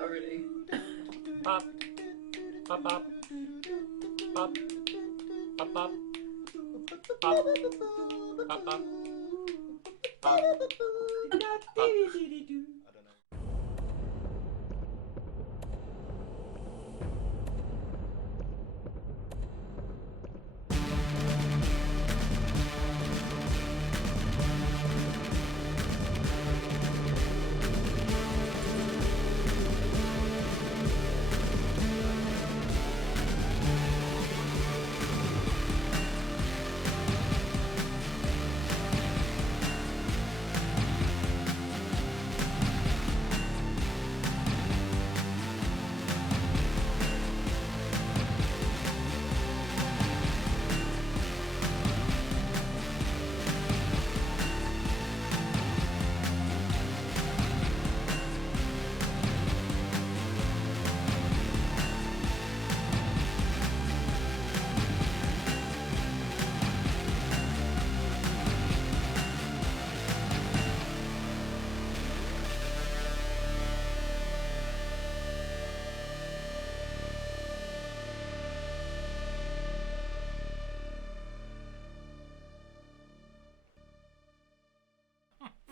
that already. Bop. Bop bop. Bop. Bop bop. Bop. Bop bop. Bop. Bop.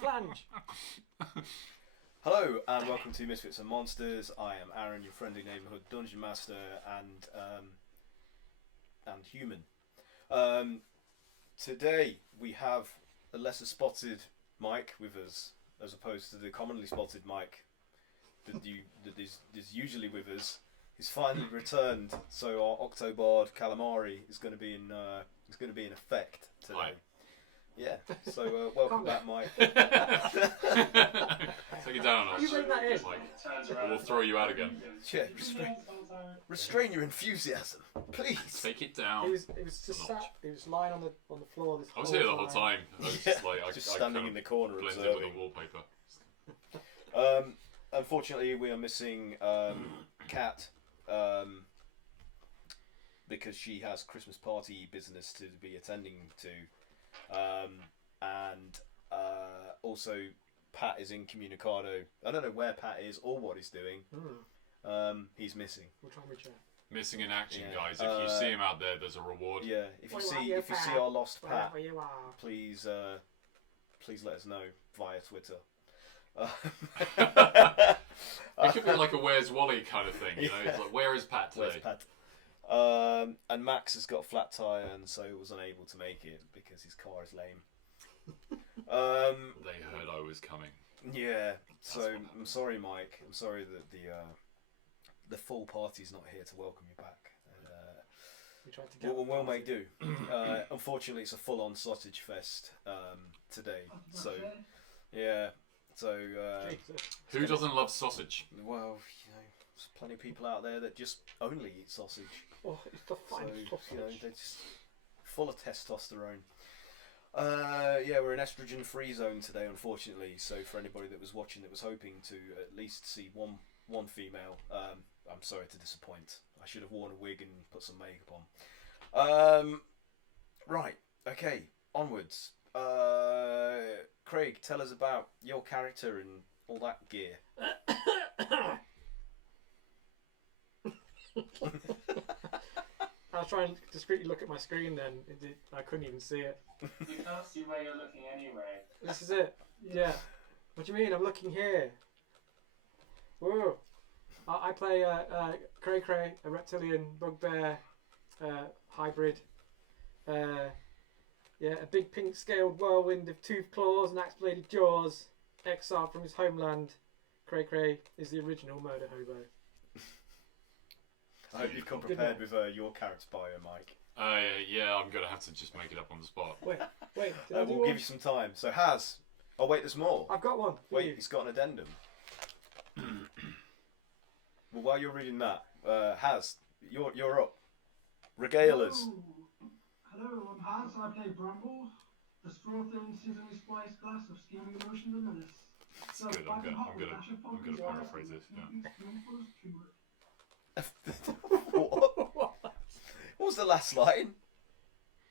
Flange. Hello and welcome to Misfits and Monsters. I am Aaron, your friendly neighbourhood dungeon master and human. Today we have a lesser spotted Mike with us, as opposed to the commonly spotted Mike that is usually with us. He's finally returned, so our Octobard Calamari is going to be in effect today. Hi. Yeah, so welcome back, Mike. Take it down a notch. You read that in. Like, we'll throw you out again. Yeah, restrain your enthusiasm, please. Take it down. He was just sat. He was lying on the floor. This I was here the whole time. I was just like, I standing in the corner blended observing. with the wallpaper. Unfortunately, we are missing Kat because she has Christmas party business to be attending to. And also Pat is incommunicado. I don't know where Pat is or what he's doing. He's missing. We'll try and reach out. Missing in action, Yeah. guys. If you see him out there, there's a reward. Yeah, if you see our lost Pat, Wherever you are. please let us know via Twitter. It could be like a Where's Wally kind of thing, you know? It's like, where is Pat today? Where's Pat? And Max has got a flat tyre and so was unable to make it because his car is lame. They heard I was coming. Yeah, so I'm sorry, Mike. I'm sorry that the full party's not here to welcome you back. We tried to get We'll make do. Unfortunately, it's a full-on sausage fest today. So, yeah. So, Who doesn't love sausage? well, you know, there's plenty of people out there that just only eat sausage. Oh, it's the So, fine sausage. you know, they're just full of testosterone. Yeah, we're in estrogen-free zone today, unfortunately. So for anybody that was watching that was hoping to at least see one female, I'm sorry to disappoint. I should have worn a wig and put some makeup on. Right, okay, onwards. Craig, tell us about your character and all that gear. I was trying to discreetly look at my screen then. I couldn't even see it. You can't see where you're looking anyway. This is it. Yeah. What do you mean? I'm looking here. Whoa. I play Cray Cray, a reptilian bugbear hybrid. Yeah, a big pink scaled whirlwind of toothed claws and axe-bladed jaws. Exiled from his homeland. Cray Cray is the original murder hobo. I hope you've come prepared with your character bio, Mike. Yeah, I'm going to have to just make it up on the spot. Wait. Did I do We'll one? give you some time. So Haz. Oh wait, there's more. I've got one. for Wait, you. he's got an addendum. Well, while you're reading that, Haz, you're up. Regale us. Hello, I'm Hans. I play Bramble, the straw-thin, seasonally spiced glass of scheming emotion and menace. It's good. I'm gonna paraphrase this. Yeah. What was the last line?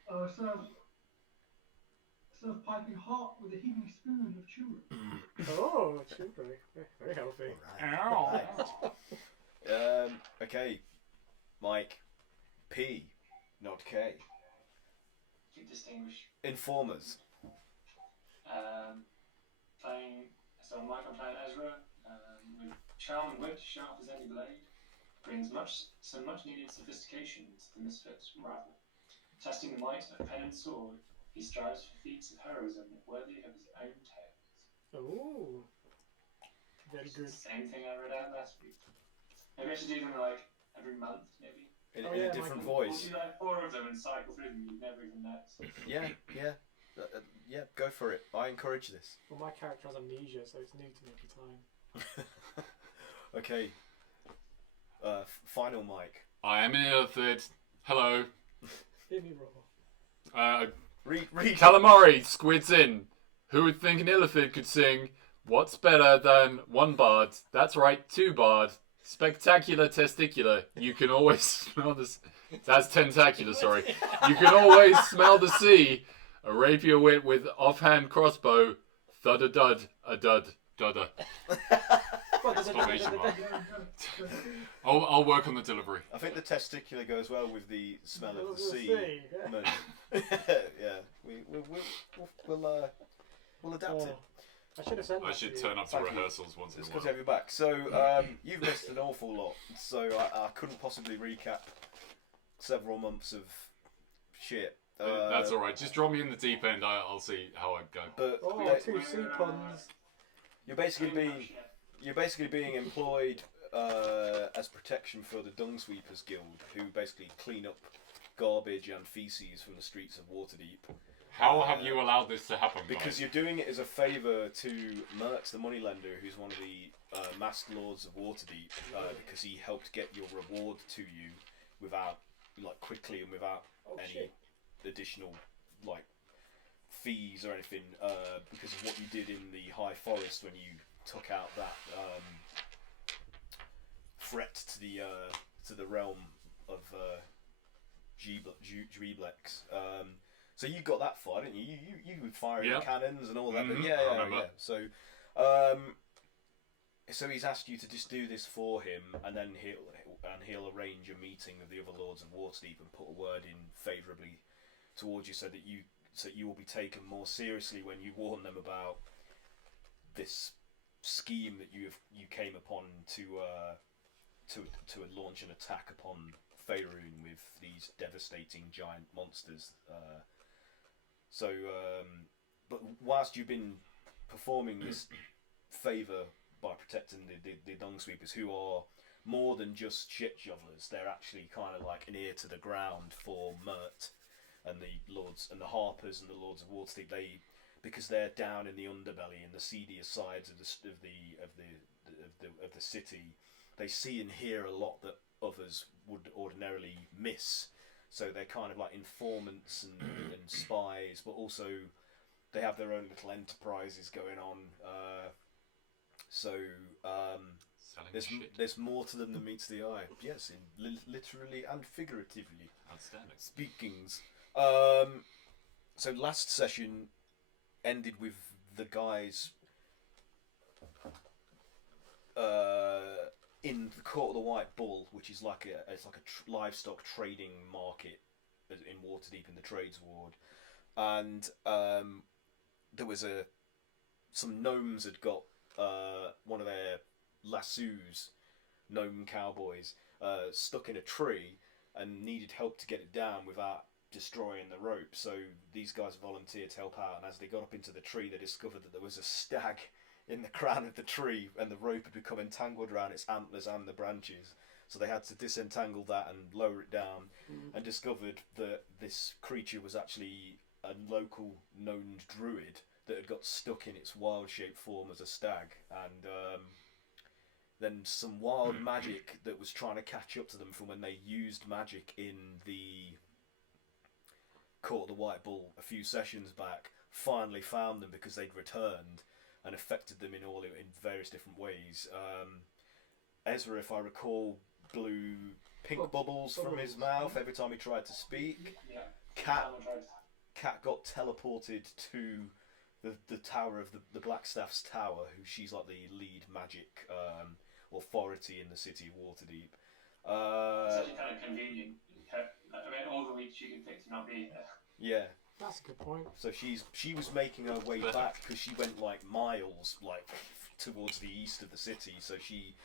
Oh, so serve piping hot with a heaping spoon of churro. Oh, children. Very healthy. Right. Okay, Mike. P, not K. To distinguish. Informers. So Mike, I'm playing Ezra with charm and wit, sharp as any blade, brings some much needed sophistication to the Misfits rabble. Testing the might of pen and sword, he strives for feats of heroism worthy of his own tales. Oh, very good. Same thing I read out last week. Maybe I should do them like every month, maybe. In Oh, a yeah, different Michael. We'll voice. do like 4 of them and cycle through them. You'd never even notice. Yeah, go for it. I encourage this. Well, my character has amnesia, so it's new to me every time. Okay. Final Mike. I am in Illithid. Hello. Hear me roar. Read. Calamari, squids in. Who would think an Illithid could sing? What's better than one bard? That's right, 2 bard. Spectacular testicular. You can always smell this. That's tentacular, sorry. You can always smell the sea. A rapier wit with offhand crossbow. Thud a dud, a dud, dudder. Exclamation mark. I'll work on the delivery. I think the testicular goes well with the smell of the sea. Yeah. moment. Yeah, we'll adapt it. I should have sent I that should to you. turn up to Thank you. rehearsals once in It's a good to while. have you back. So you've missed an awful lot. So I couldn't possibly recap several months of shit. That's alright. Just drop me in the deep end. I'll see how I go. But Oh, yeah, 2 sea puns. you're basically being employed as protection for the Dung Sweepers Guild, who basically clean up garbage and feces from the streets of Waterdeep. How have you allowed this to happen, Because guys? you're doing it as a favour to Mertz, the moneylender, who's one of the masked lords of Waterdeep, because he helped get your reward to you without, quickly and without any Shit. additional, fees or anything, because of what you did in the High Forest when you took out that threat to the realm of Dweeblex. So you got that far, didn't you? You were firing Yep. cannons and all that. Mhm, I Yeah. remember. So, so he's asked you to just do this for him, and then he'll arrange a meeting of the other lords of Waterdeep and put a word in favourably towards you, so you will be taken more seriously when you warn them about this scheme that you came upon to launch an attack upon Faerun with these devastating giant monsters. But whilst you've been performing this favour by protecting the Dung Sweepers, who are more than just shit shovelers, they're actually kind of like an ear to the ground for Mert and the lords and the Harpers and the lords of Waterdeep. Because they're down in the underbelly, in the seedier sides of the city, they see and hear a lot that others would ordinarily miss. So they're kind of like informants and spies, but also they have their own little enterprises going on. Selling shit. There's more to them than meets the eye. Yes, literally and figuratively Outstanding. speakings. So last session ended with the guys in the Court of the White Bull, which is like a livestock trading market in Waterdeep in the Trades Ward, and there was some gnomes had got one of their lassos, gnome cowboys, stuck in a tree and needed help to get it down without destroying the rope. So these guys volunteered to help out, and as they got up into the tree, they discovered that there was a stag in the crown of the tree, and the rope had become entangled around its antlers and the branches. So they had to disentangle that and lower it down, and discovered that this creature was actually a local known druid that had got stuck in its wild-shaped form as a stag, and then some wild magic that was trying to catch up to them from when they used magic in the Court of the White Bull a few sessions back, finally found them because they'd returned and affected them in various different ways. Ezra, if I recall, blew pink bubbles from his mouth every time he tried to speak. Yeah. Cat Cat got teleported to the tower of the Blackstaff's tower, who she's like the lead magic authority in the city of Waterdeep. It's actually kind of convenient. I mean, all the week she could pick to not be here. Yeah. That's a good point. So she was making her way back because she went like miles like towards the east of the city. So she.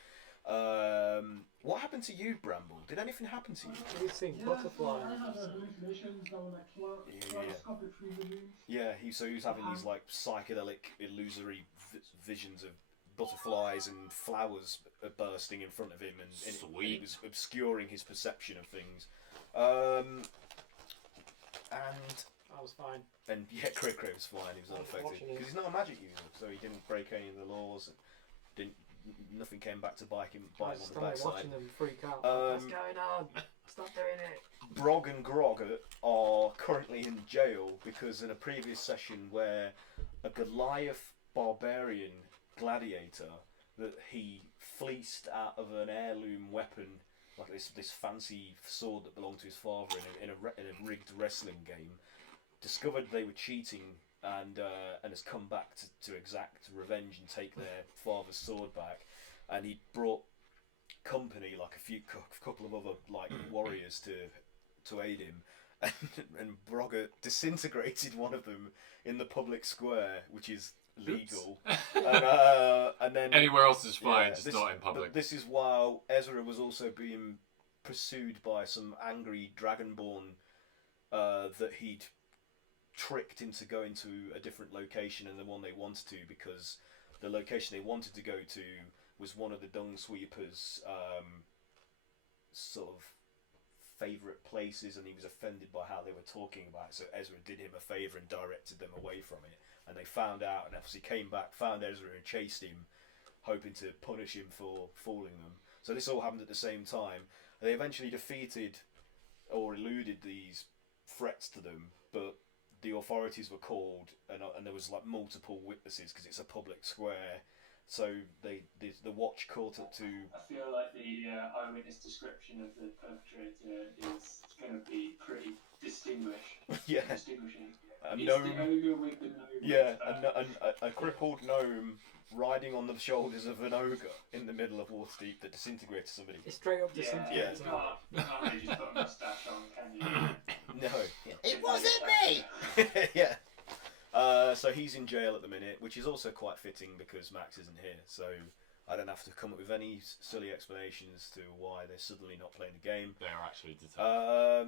What happened to you, Bramble? Did anything happen to you? We've seen Yeah, butterflies. I had hallucinations that were like kaleidoscopic visions. Yeah, he was having these like psychedelic, illusory visions of butterflies and flowers bursting in front of him, and it was obscuring his perception of things. And I was fine. And yeah, Cray was fine. He was unaffected because he's not a magic user, so he didn't break any of the laws. And nothing came back to bite him on the backside. Watching them freak out. What's going on? Stop doing it. Brog and Grogger are currently in jail because in a previous session where a Goliath barbarian gladiator that he fleeced out of an heirloom weapon, like this fancy sword that belonged to his father in a rigged wrestling game, discovered they were cheating and has come back to exact revenge and take their father's sword back, and he brought company, like a couple of other like warriors to aid him, and Brogger disintegrated one of them in the public square, which is legal. And then anywhere else is fine, just not in public. This is while Ezra was also being pursued by some angry dragonborn that he'd tricked into going to a different location than the one they wanted to, because the location they wanted to go to was one of the dung sweepers' sort of favourite places, and he was offended by how they were talking about it. So Ezra did him a favour and directed them away from it, and they found out and obviously came back, found Ezra and chased him, hoping to punish him for fooling them. So this all happened at the same time. They eventually defeated or eluded these threats to them, but the authorities were called, and there was like multiple witnesses because it's a public square. So the watch caught up to. I feel like the eyewitness description of the perpetrator is going to be pretty distinguished. Yeah. Distinguishing. A It's gnome. the ogre with the gnome. Yeah, a crippled gnome riding on the shoulders of an ogre in the middle of Waterdeep that disintegrated somebody. It's straight up Yeah, disintegrated. you can't really just put a moustache on, can you? No. It wasn't me! Yeah. So he's in jail at the minute, which is also quite fitting because Max isn't here. So I don't have to come up with any silly explanations to why they're suddenly not playing the game. They're actually detained. Oh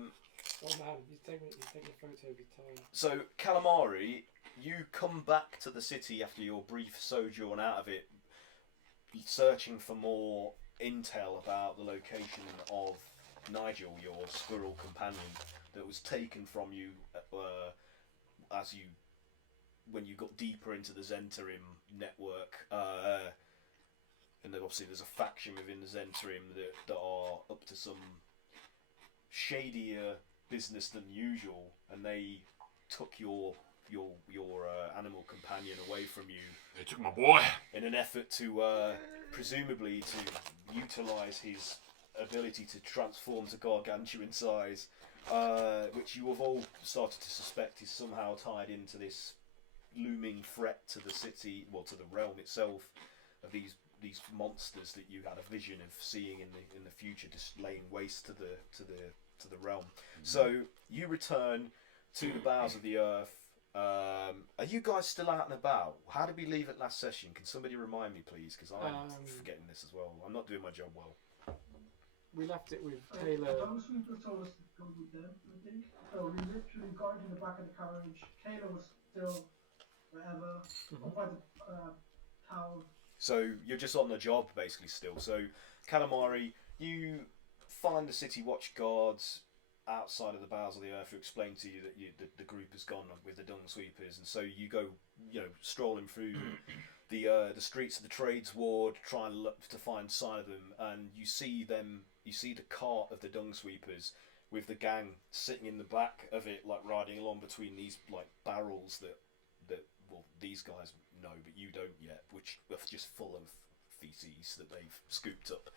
man, he's taking a photo of your time. So Calamari, you come back to the city after your brief sojourn out of it, searching for more intel about the location of Nigel, your squirrel companion, that was taken from you when you got deeper into the Zentarim network. And then obviously there's a faction within the Zentarim that are up to some shadier business than usual, and they took your animal companion away from you. They took my boy. In an effort to presumably to utilise his ability to transform to gargantuan size, which you have all started to suspect is somehow tied into this looming threat to the city, well, to the realm itself, of these monsters that you had a vision of seeing in the future, just laying waste to the realm. So you return to the bowels of the earth. Are you guys still out and about? How did we leave it last session? Can somebody remind me, please? Because I'm forgetting this as well. I'm not doing my job well. We left it with The Taylor. dung sweepers told us to go with them, I think. So we literally got in the back of the carriage. Kayla was still wherever, up by the tower. So you're just on the job basically still. So Calamari, you find the city watch guards outside of the bowels of the earth who explain to you that the group has gone with the dung sweepers, and so you go, strolling through the streets of the trades ward, trying to look to find sign of them, and you see the cart of the dung sweepers with the gang sitting in the back of it, like riding along between these like barrels that well, these guys know but you don't yet, which are just full of feces that they've scooped up.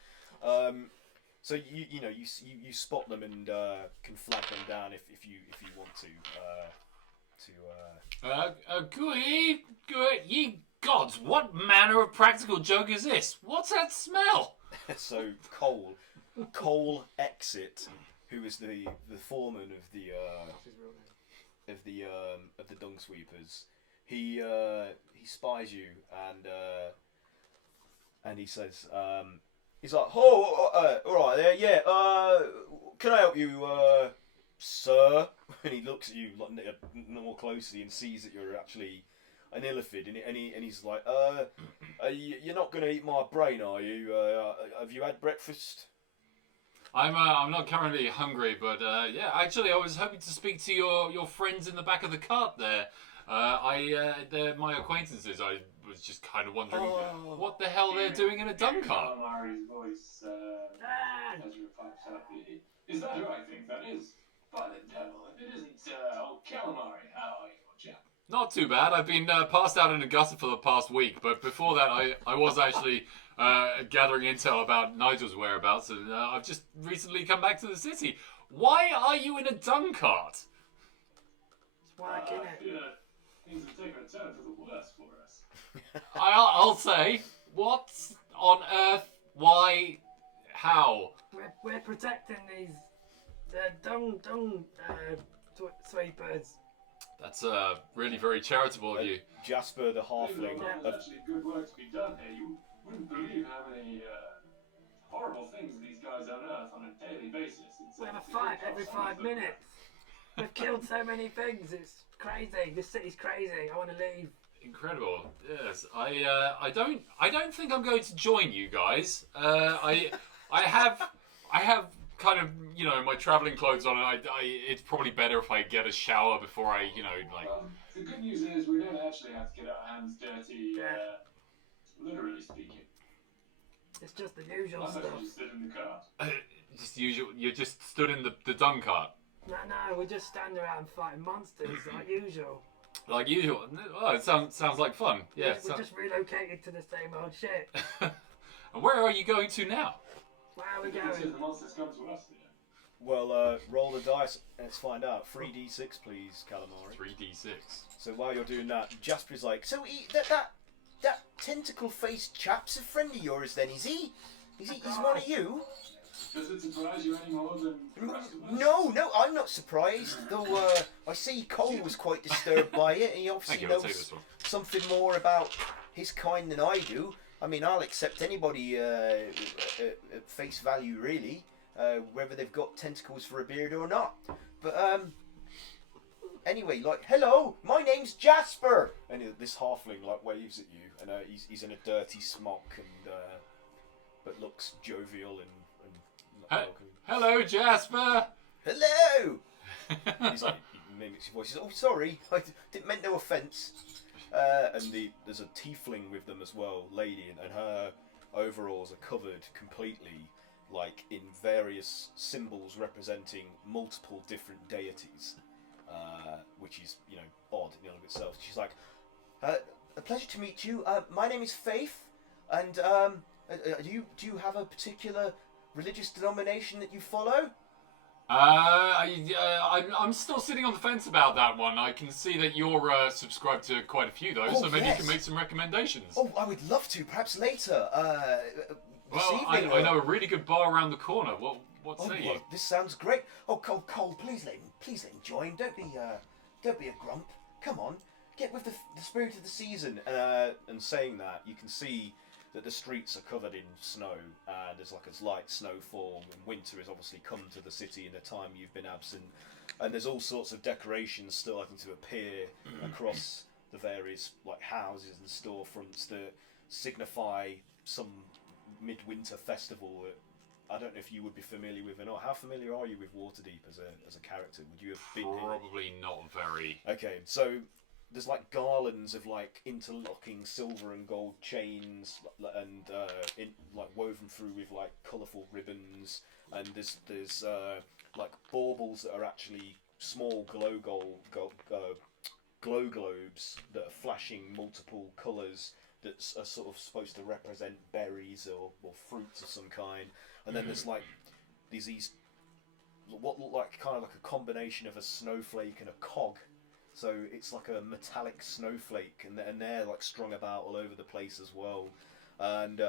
So you spot them and can flag them down if you want to. to. Good. Ye gods, what manner of practical joke is this? What's that smell? So Cole Exit, who is the foreman of the dung sweepers, he spies you and he says, he's like, all right there, yeah. Can I help you, sir? And he looks at you like more closely and sees that you're actually an illithid, and he's like, you're not gonna eat my brain, are you? Have you had breakfast? I'm not currently hungry, but yeah, actually, I was hoping to speak to your friends in the back of the cart there. They're my acquaintances. I was just kind of wondering what the hell they're doing in a dung cart. Calamari's voice Ezra pipes up. Is that who I think that is? By the devil, if it isn't old Calamari, how are you, old chap? Not too bad. I've been passed out in Augusta for the past week, but before that, I was actually gathering intel about Nigel's whereabouts, and I've just recently come back to the city. Why are you in a dung cart? It's work, innit? Yeah, things have taken a turn for the worse for us. I'll say, what on earth? Why? How? We're protecting these dung sweepers. That's really very charitable of you. Jasper the halfling. There's actually good work to be done here. You wouldn't believe how many horrible things these guys unearth on a daily basis. We have a fight every 5 minutes. We've killed so many things. It's crazy. This city's crazy. I want to leave. Incredible. Yes. I don't think I'm going to join you guys. I have kind of, you know, my traveling clothes on, and it's probably better if I get a shower before I, you know, like. The good news is we don't actually have to get our hands dirty, literally speaking. It's just the usual Unless stuff. you just sit in the car. Just usual. You just stood in the dung cart. No, we just stand around fighting monsters like usual. Like usual. Oh, it sounds like fun. Yeah. We just relocated to the same old shit. And where are you going to now? Where are we The going? monsters come to us, yeah. Well, roll the dice. Let's find out. 3d6, please, Calamari. 3d6. So while you're doing that, Jasper's like, so that tentacle-faced chap's a friend of yours, then, is he? He's one of you? Does it surprise you any more than the rest of us? No, I'm not surprised. Though I see Cole was quite disturbed by it, and he obviously Thank you. I'll take knows this one. something more about his kind than I do. I mean, I'll accept anybody at face value, really, whether they've got tentacles for a beard or not. But anyway, like, hello, my name's Jasper, and this halfling like waves at you, and he's in a dirty smock and but looks jovial and welcoming. Hello, Jasper. Hello. He's like, he mimics your voice. He says, oh, sorry, I didn't mean no offence. And there's a tiefling with them as well, lady, and her overalls are covered completely, like, in various symbols representing multiple different deities, which is, you know, odd in and of itself. She's like, a pleasure to meet you. My name is Faith, and do you have a particular religious denomination that you follow? I'm still sitting on the fence about that one. I can see that you're subscribed to quite a few, though, so maybe you can make some recommendations. Oh, I would love to. Perhaps later. This evening. I know a really good bar around the corner. What say you? Well, this sounds great. Oh, Cole, please let him join. Don't be a grump. Come on, get with the spirit of the season. And saying that, you can see that the streets are covered in snow, and there's like a light snowfall, and winter has obviously come to the city in the time you've been absent, and there's all sorts of decorations starting to appear across the various like houses and storefronts that signify some midwinter festival that I don't know if you would be familiar with or not. How familiar are you with Waterdeep as a character? Would you have been here? Probably not very. Okay, so there's like garlands of like interlocking silver and gold chains, and like woven through with like colourful ribbons, and there's like baubles that are actually small glow globes that are flashing multiple colours that are sort of supposed to represent berries or fruits of some kind, and then there's like these what look like kind of like a combination of a snowflake and a cog So it's like a metallic snowflake, and they're like strung about all over the place as well. And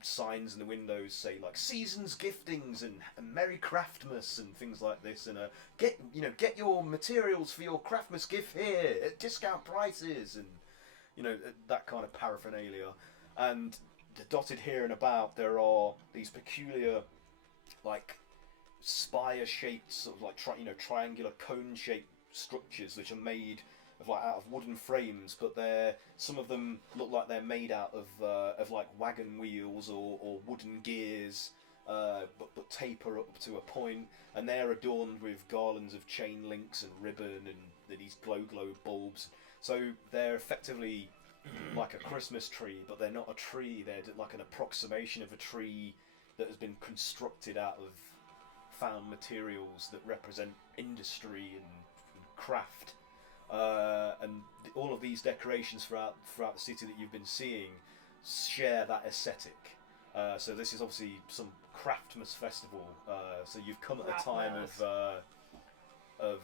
signs in the windows say like seasons giftings and Merry Craftmas and things like this, and get your materials for your Craftmas gift here at discount prices, and that kind of paraphernalia. And dotted here and about there are these peculiar like spire shaped sort of like triangular cone shaped structures which are made of like out of wooden frames, but some of them look like they're made out of like wagon wheels or wooden gears, but taper up to a point, and they're adorned with garlands of chain links and ribbon and these glow bulbs. So they're effectively like a Christmas tree, but they're not a tree. They're like an approximation of a tree that has been constructed out of found materials that represent industry and craft. And all of these decorations throughout the city that you've been seeing share that aesthetic. So this is obviously some Craftmas festival. So you've come at a time of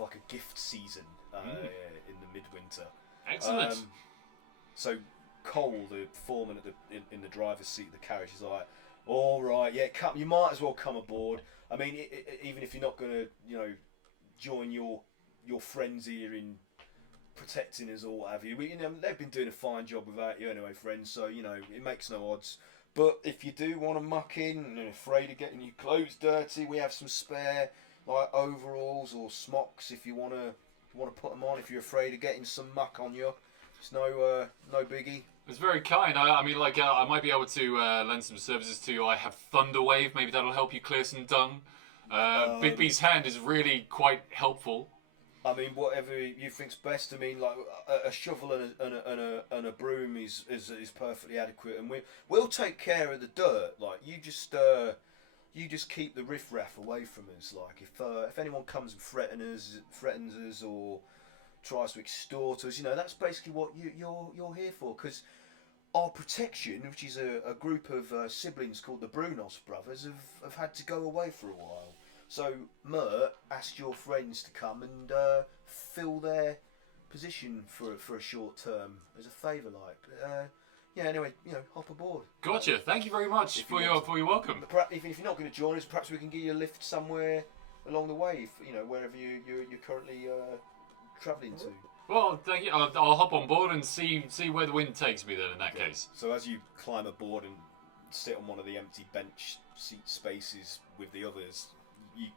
like a gift season in the midwinter. Excellent. So Cole, the foreman in the driver's seat of the carriage, is like, "All right, yeah, you might as well come aboard. I mean, even if you're not going to, join your friends here in protecting us or what have you. They've been doing a fine job without you anyway, friends, so, it makes no odds. But if you do want to muck in and are afraid of getting your clothes dirty, we have some spare, like, overalls or smocks if you want to put them on, if you're afraid of getting some muck on you. It's no biggie." It's very kind. I mean, like, I might be able to lend some services to you. I have Thunderwave. Maybe that'll help you clear some dung. Big B's hand is really quite helpful. I mean, whatever you think's best. I mean, like a shovel and a broom is perfectly adequate, and we'll take care of the dirt. Like you just keep the riffraff away from us. Like if anyone comes and threatens us or tries to extort us, that's basically what you're here for. Because our protection, which is a group of siblings called the Brunos brothers, have had to go away for a while. So Mert asked your friends to come and fill their position for a short term as a favour, like. Anyway, hop aboard. Gotcha. Thank you very much for your welcome. But even if you're not going to join us, perhaps we can give you a lift somewhere along the way. Wherever you're currently travelling to. Well, thank you. I'll hop on board and see where the wind takes me then. In that case. So as you climb aboard and sit on one of the empty bench seat spaces with the others, you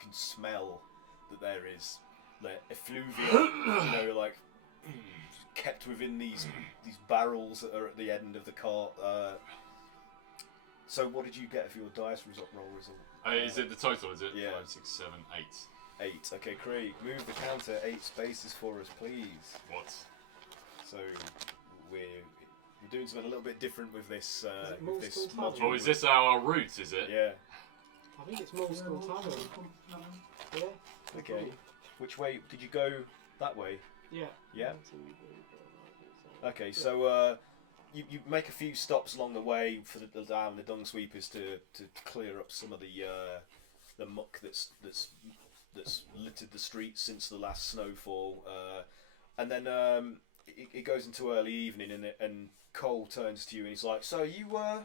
can smell that there is like effluvia, like kept within these barrels that are at the end of the cart. So what did you get for your dice roll result? Is it the total? Is it? Yeah. 5, 6, 7, 8. 8. Okay, Craig, move the counter 8 spaces for us, please. What? So we're doing something a little bit different with this Multiple module. Oh, is this our route? Is it? Yeah. I think it's more school tavern. Yeah. Okay. Which way did you go? That way. Yeah. Yeah. Okay, so you make a few stops along the way for the dung sweepers to clear up some of the muck that's littered the streets since the last snowfall, and then it goes into early evening, and Cole turns to you and he's like, "So you are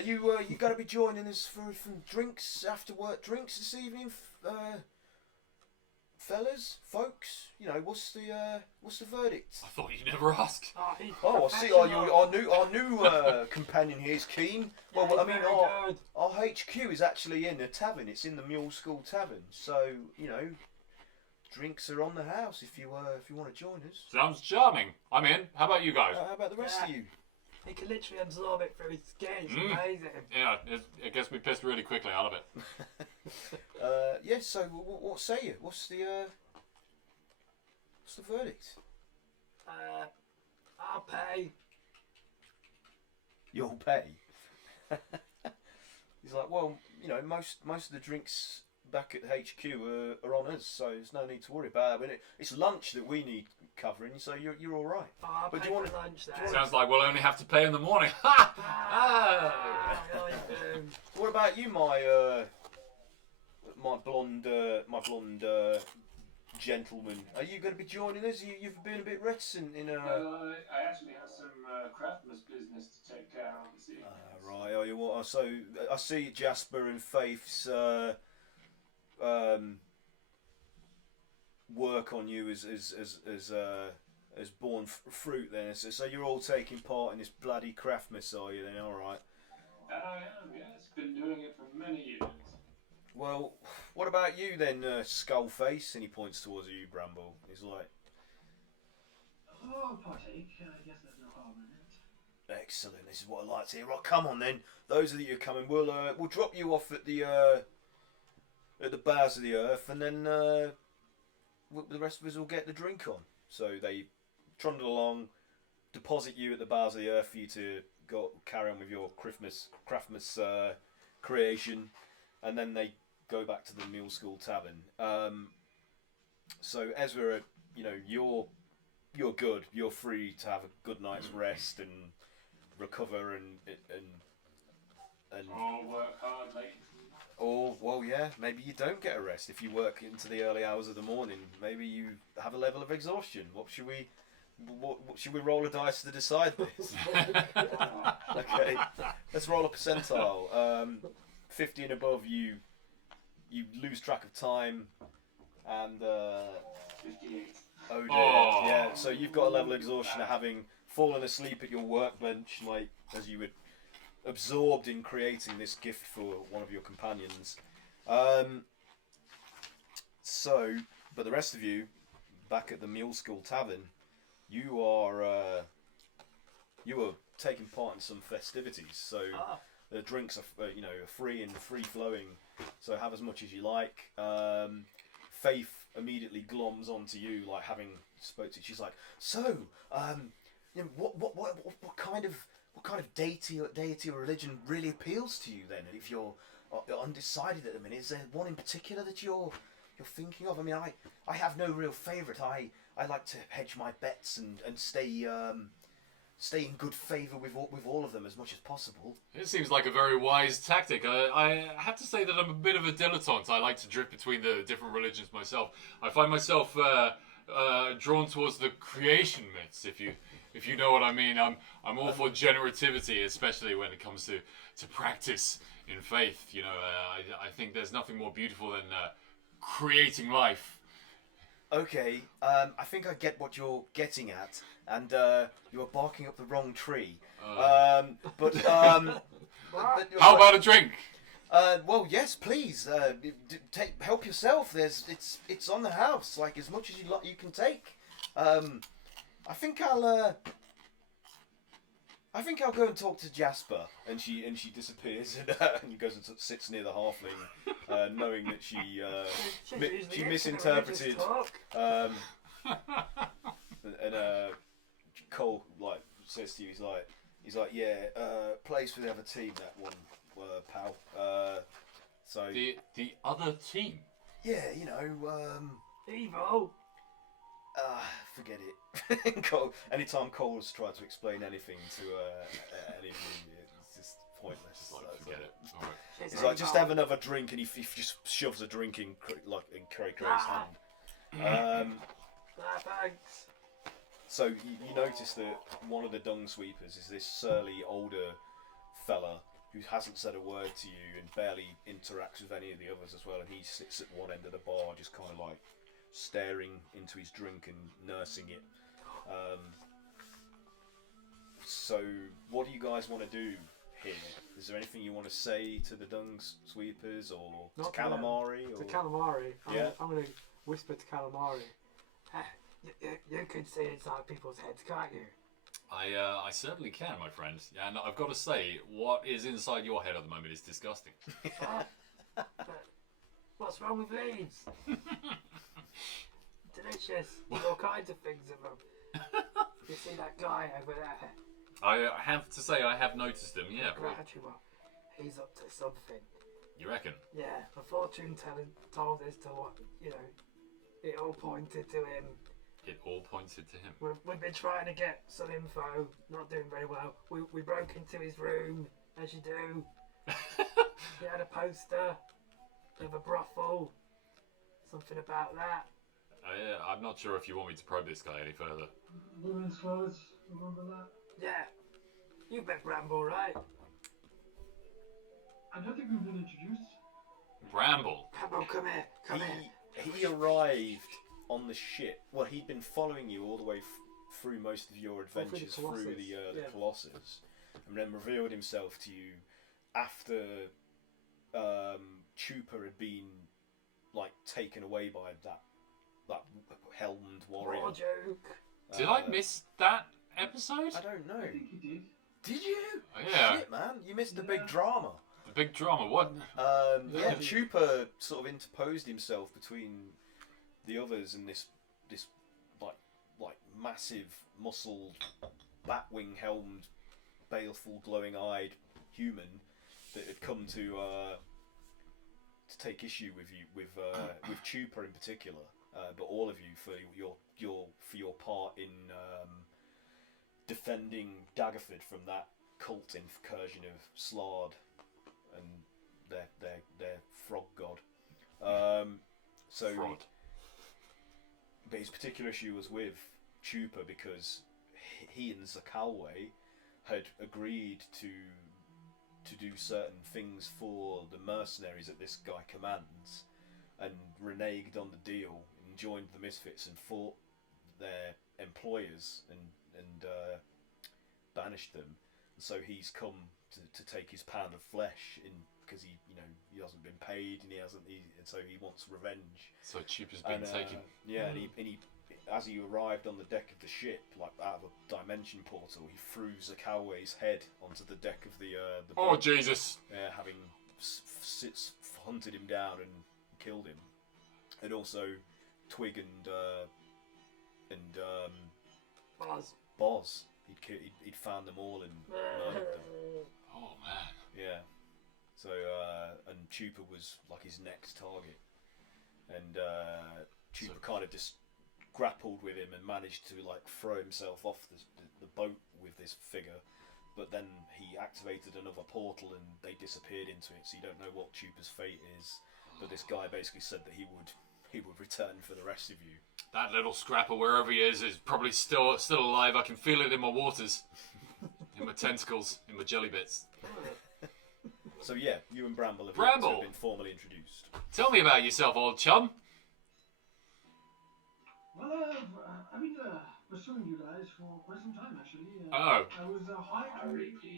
you going to be joining us for drinks, after work drinks this evening, fellas, folks? What's the verdict?" I thought you'd never ask. Oh, I see. Our new companion here is keen. Well, Yeah, I mean, very our HQ is actually in the tavern. It's in the Mule School Tavern. So drinks are on the house if you want to join us. Sounds charming. I'm in. How about you guys? How about the rest of you? He can literally absorb it through his skin. It's amazing. Yeah, it gets me pissed really quickly out of it. Yes. So what say you? What's the verdict? I'll pay. You'll pay. He's like, well, most of the drinks back at HQ are on us, so there's no need to worry about it. I mean, it's lunch that we need covering, so you're all right. I'll But pay do you want for lunch then. Sounds like we'll only have to pay in the morning. Ha! What about you, my blonde gentleman. Are you going to be joining us? You've been a bit reticent in I actually have some Craftmas business to take care of this evening. Right. Are you what? So I see Jasper and Faith's work on you as borne fruit. Then, so you're all taking part in this bloody Craftmas, are you? Then, all right. I am. Yes, been doing it for many years. Well, what about you then, Skullface? And he points towards you, Bramble. He's like, Oh, I'll partake. I guess there's no harm in it. excellent. This is what I like to hear. Right, come on then. Those of you coming, we'll drop you off at the bars of the earth, and then the rest of us will get the drink on. So they trundle along, deposit you at the bars of the earth for you to go carry on with your Craftmas creation, and then they go back to the Mule School Tavern. So Ezra, you know, you're good. You're free to have a good night's rest and recover and Or work hard late. or well, yeah, maybe you don't get a rest if you work into the early hours of the morning. Maybe you have a level of exhaustion. What should we roll a dice to decide this? Okay, let's roll a percentile. 50 and above, you lose track of time, and 58. oh dear, Oh. yeah. So you've got a level of exhaustion of having fallen asleep at your workbench, like as you were absorbed in creating this gift for one of your companions. So, but the rest of you, back at the Mule School Tavern, you are taking part in some festivities. So the drinks are free and free flowing. So have as much as you like. Faith immediately gloms onto you, like having spoke to you. She's like, so, what kind of deity or religion really appeals to you then? If you're undecided at the minute, is there one in particular that you're thinking of? I mean, I have no real favourite. I like to hedge my bets and stay in good favour with all of them as much as possible. It seems like a very wise tactic. I have to say that I'm a bit of a dilettante. I like to drift between the different religions myself. I find myself drawn towards the creation myths, if you know what I mean. I'm all for generativity, especially when it comes to practice in faith. You know, I think there's nothing more beautiful than creating life. Okay, I think I get what you're getting at, and you're barking up the wrong tree. But How about a drink? well, yes, please. Help yourself. It's on the house. Like as much as you can take. I think I'll go and talk to Jasper, and she disappears and goes and sits near the halfling, knowing that she misinterpreted. And Cole says to you, he's like, yeah, plays for the other team, that one, pal. So The other team. yeah, Evil. forget it. Cole, anytime Cole's tried to explain anything to anything, it's just pointless. Just like, forget it. All right. It's like, just have another drink, and he just shoves a drink in Cray Cray's hand. Thanks. So you notice that one of the dung sweepers is this surly older fella who hasn't said a word to you and barely interacts with any of the others as well, and he sits at one end of the bar just kind of like staring into his drink and nursing it. So what do you guys want to do here? Is there anything you want to say to the dung sweepers or Not to to them. Calamari? To Calamari. Yeah. I'm going to whisper to Calamari. You can see inside people's heads, can't you? I certainly can, my friend. And I've got to say, what is inside your head at the moment is disgusting. But what's wrong with leaves? Delicious. There's all kinds of things in them. You see that guy over there? I have to say, I have noticed him. Yeah. Well, Graduate. He's up to something. you reckon? Yeah, the fortune teller told us to what, it all pointed to him. It all pointed to him. We've been trying to get some info, not doing very well. We broke into his room, as you do. He had a poster of a brothel, something about that. I'm not sure if you want me to probe this guy any further. Women's clothes, remember that? Yeah. You've met Bramble, right? I don't think we've been introduced. Bramble. Bramble, come here. Come here. He arrived on the ship. Well, he'd been following you all the way through most of your adventures through the Colossus, and then revealed himself to you after Chupa had been like taken away by that helmed warrior. Poor joke. Did I miss that episode? I don't know. I think he did. Did you? Yeah. Shit, man, you missed the big drama. The big drama. What? Yeah, Chupa sort of interposed himself between the others and this like massive, muscled, batwing helmed, baleful, glowing-eyed human that had come to take issue with you, with Chupa in particular, but all of you for your part in defending Daggerford from that cult incursion of Slard and their frog god. So, Fraud. but his particular issue was with Chupa because he and Zakalwe had agreed to do certain things for the mercenaries that this guy commands, and reneged on the deal and joined the Misfits and fought their employers and banished them. And so he's come to take his pound of flesh in because he hasn't been paid and and so he wants revenge. So Chupa's been taken. Yeah, and he as he arrived on the deck of the ship, like out of a dimension portal, he threw Zakalwe's head onto the deck of the Oh boat. Jesus! Having hunted him down and killed him, and also Twig and Boz. He'd found them all and murdered them. Oh man. Yeah. So and Chupa was like his next target, and Chupa kind of just grappled with him and managed to like throw himself off the boat with this figure, but then he activated another portal and they disappeared into it. So you don't know what Chupa's fate is, but this guy basically said that he would return for the rest of you. That little scrapper, wherever he is probably still alive. I can feel it in my waters, in my tentacles, in my jelly bits. So yeah, you and Bramble have been formally introduced. Tell me about yourself, old chum. Well, I've been pursuing you guys for quite some time, actually. Oh. I was hired to...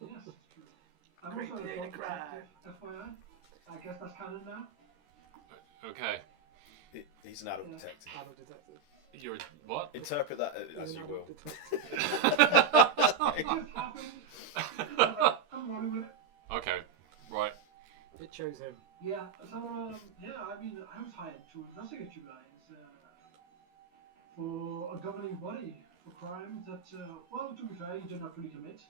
Yes. I'm Great also a day to detective, cry. FYI. I guess that's canon now. Okay. He's an adult detective. Adult detective. You're what? Interpret that as He's you an will. adult detective. It just happened. I'm rolling with it. Okay. Right. It chose him. Yeah, so, I mean, I was hired to investigate you guys for a governing body for crimes that, well, to be fair, you did not really commit.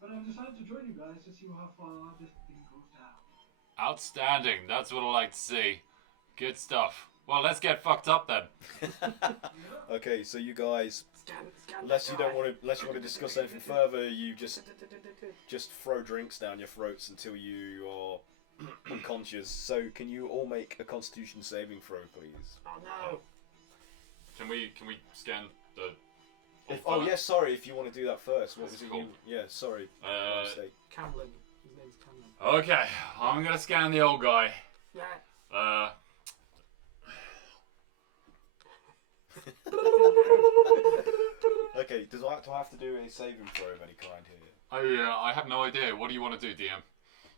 But I've decided to join you guys to see how far this thing goes down. Outstanding. That's what I like to see. Good stuff. Well, let's get fucked up then. Okay, so you guys, Scan unless you want to discuss anything further, you just throw drinks down your throats until you are unconscious. So can you all make a Constitution saving throw, please? Oh no. Can we scan the? Oh yes, sorry. If you want to do that first, what was it? Cool. Yeah, sorry. My mistake. Camlin. His name's Camlin. Okay, I'm gonna scan the old guy. Yeah. Okay, do I have to do a saving throw of any kind here? I have no idea. What do you want to do, DM?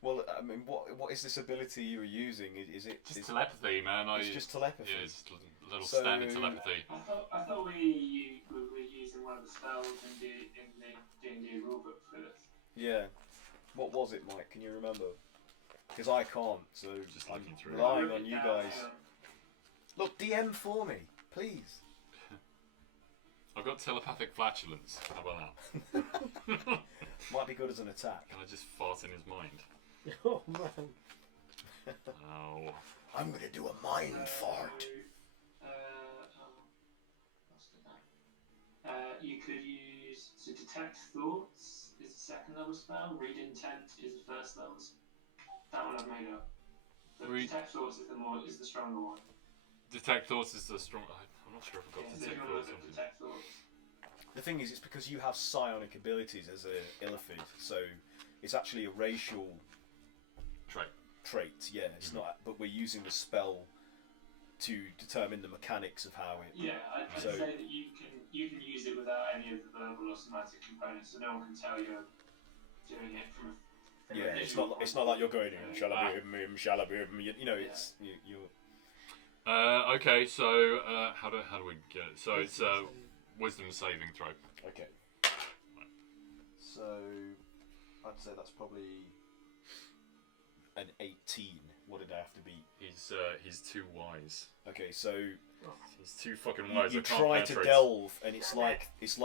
Well, I mean, what is this ability you were using? Is it Just telepathy, man. It's just telepathy. Yeah, just a little So- standard telepathy. I thought we were using one of the spells in the D&D rulebook for this. Yeah. What was it, Mike? Can you remember? Because I can't, so Just I'm looking through. relying on you guys. Look, DM for me, please. I've got telepathic flatulence. How about that? Might be good as an attack. Can I just fart in his mind? Oh man. Oh. I'm gonna do a mind fart. You could use detect thoughts is the second level spell. Read intent is the first level. That one I've made up. The Read- detect thoughts is the stronger one. detect thoughts is the strong. I'm not sure if I've got Yeah, so if detect you want to thoughts. look at detect thoughts. The thing is, it's because you have psionic abilities as a illithid, so it's actually a racial trait. Yeah, it's not. But we're using the spell to determine the mechanics of how it. Yeah, I'd So- say that you can use it without any of the verbal or somatic components, so no one can tell you're doing it from a Yeah, visual it's not like you're going point of view. shalaboom. You know, it's you're. Okay, so how do we get it? So it's wisdom saving throw. Okay. So I'd say that's probably an 18. What did I have to beat? He's too wise. Okay, so He's too fucking wise. you I can't try to penetrate. delve, and it's like there's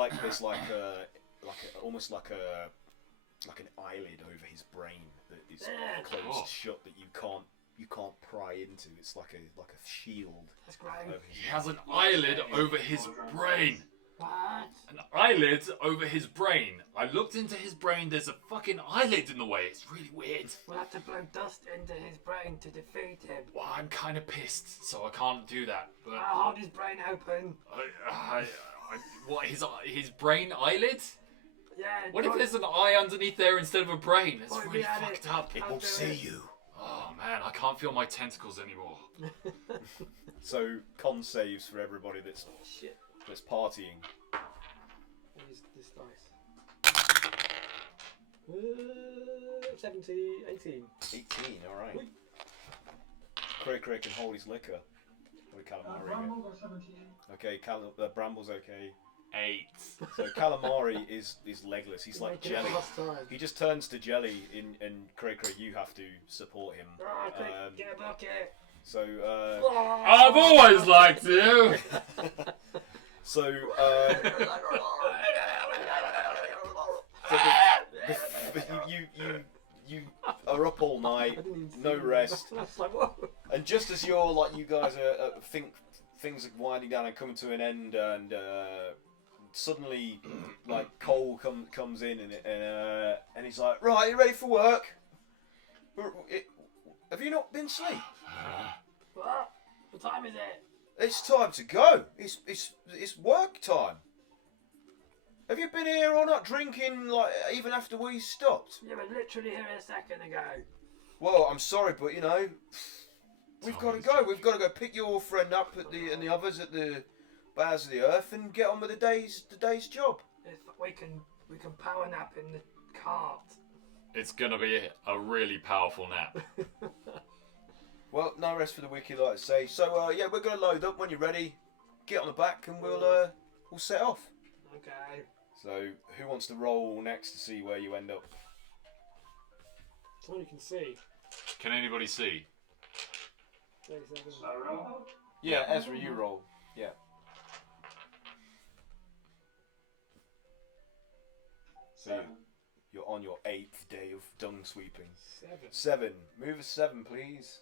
almost like an eyelid over his brain that is closed Oh. shut that you can't pry into. It's like a shield. That's great. Over his He has an eyelid over his brain. What? An eyelid over his brain. I looked into his brain. There's a fucking eyelid in the way. It's really weird. We'll have to blow dust into his brain to defeat him. Well, I'm kind of pissed, so I can't do that. But I'll hold his brain open. what his brain eyelid? Yeah. What if there's an eye underneath there instead of a brain? That's Point really me at fucked it. up. It I'll will do see it. you. Oh man, I can't feel my tentacles anymore. So con saves for everybody that's Shit. partying. Use this dice. 70, 18. 18. All right. Whee. Cray can hold his liquor. With calamari. Bramble got 17. Okay, Bramble's okay. 8. So calamari is legless. He's like Making it jelly. last time. He just turns to jelly. And Cray, you have to support him. Oh, quick, get a bucket. So I've always liked you. so you are up all night, I didn't even see no him. rest, I was like, whoa. and just as you're like, you guys think things are winding down and coming to an end, and suddenly like Cole comes in and he's like, right, you ready for work? Have you not been asleep? What? What time is it? It's time to go. It's work time. Have you been here or not drinking like even after we stopped? You were literally here a second ago. Well, I'm sorry, but you know, we've got to go. We've got to go pick your friend up at and the others at the bars of the earth and get on with the day's job. If we can power nap in the cart. It's gonna be a really powerful nap. Well, no rest for the wicked, like I say. So yeah, we're gonna load up when you're ready. Get on the back and we'll set off. Okay. So who wants to roll next to see where you end up? Someone you can see. Can anybody see? 30 seconds. Shall I roll? Yeah, Ezra, you roll. Yeah. So you're on your 8th day of dung sweeping. 7. 7. Move a 7, please.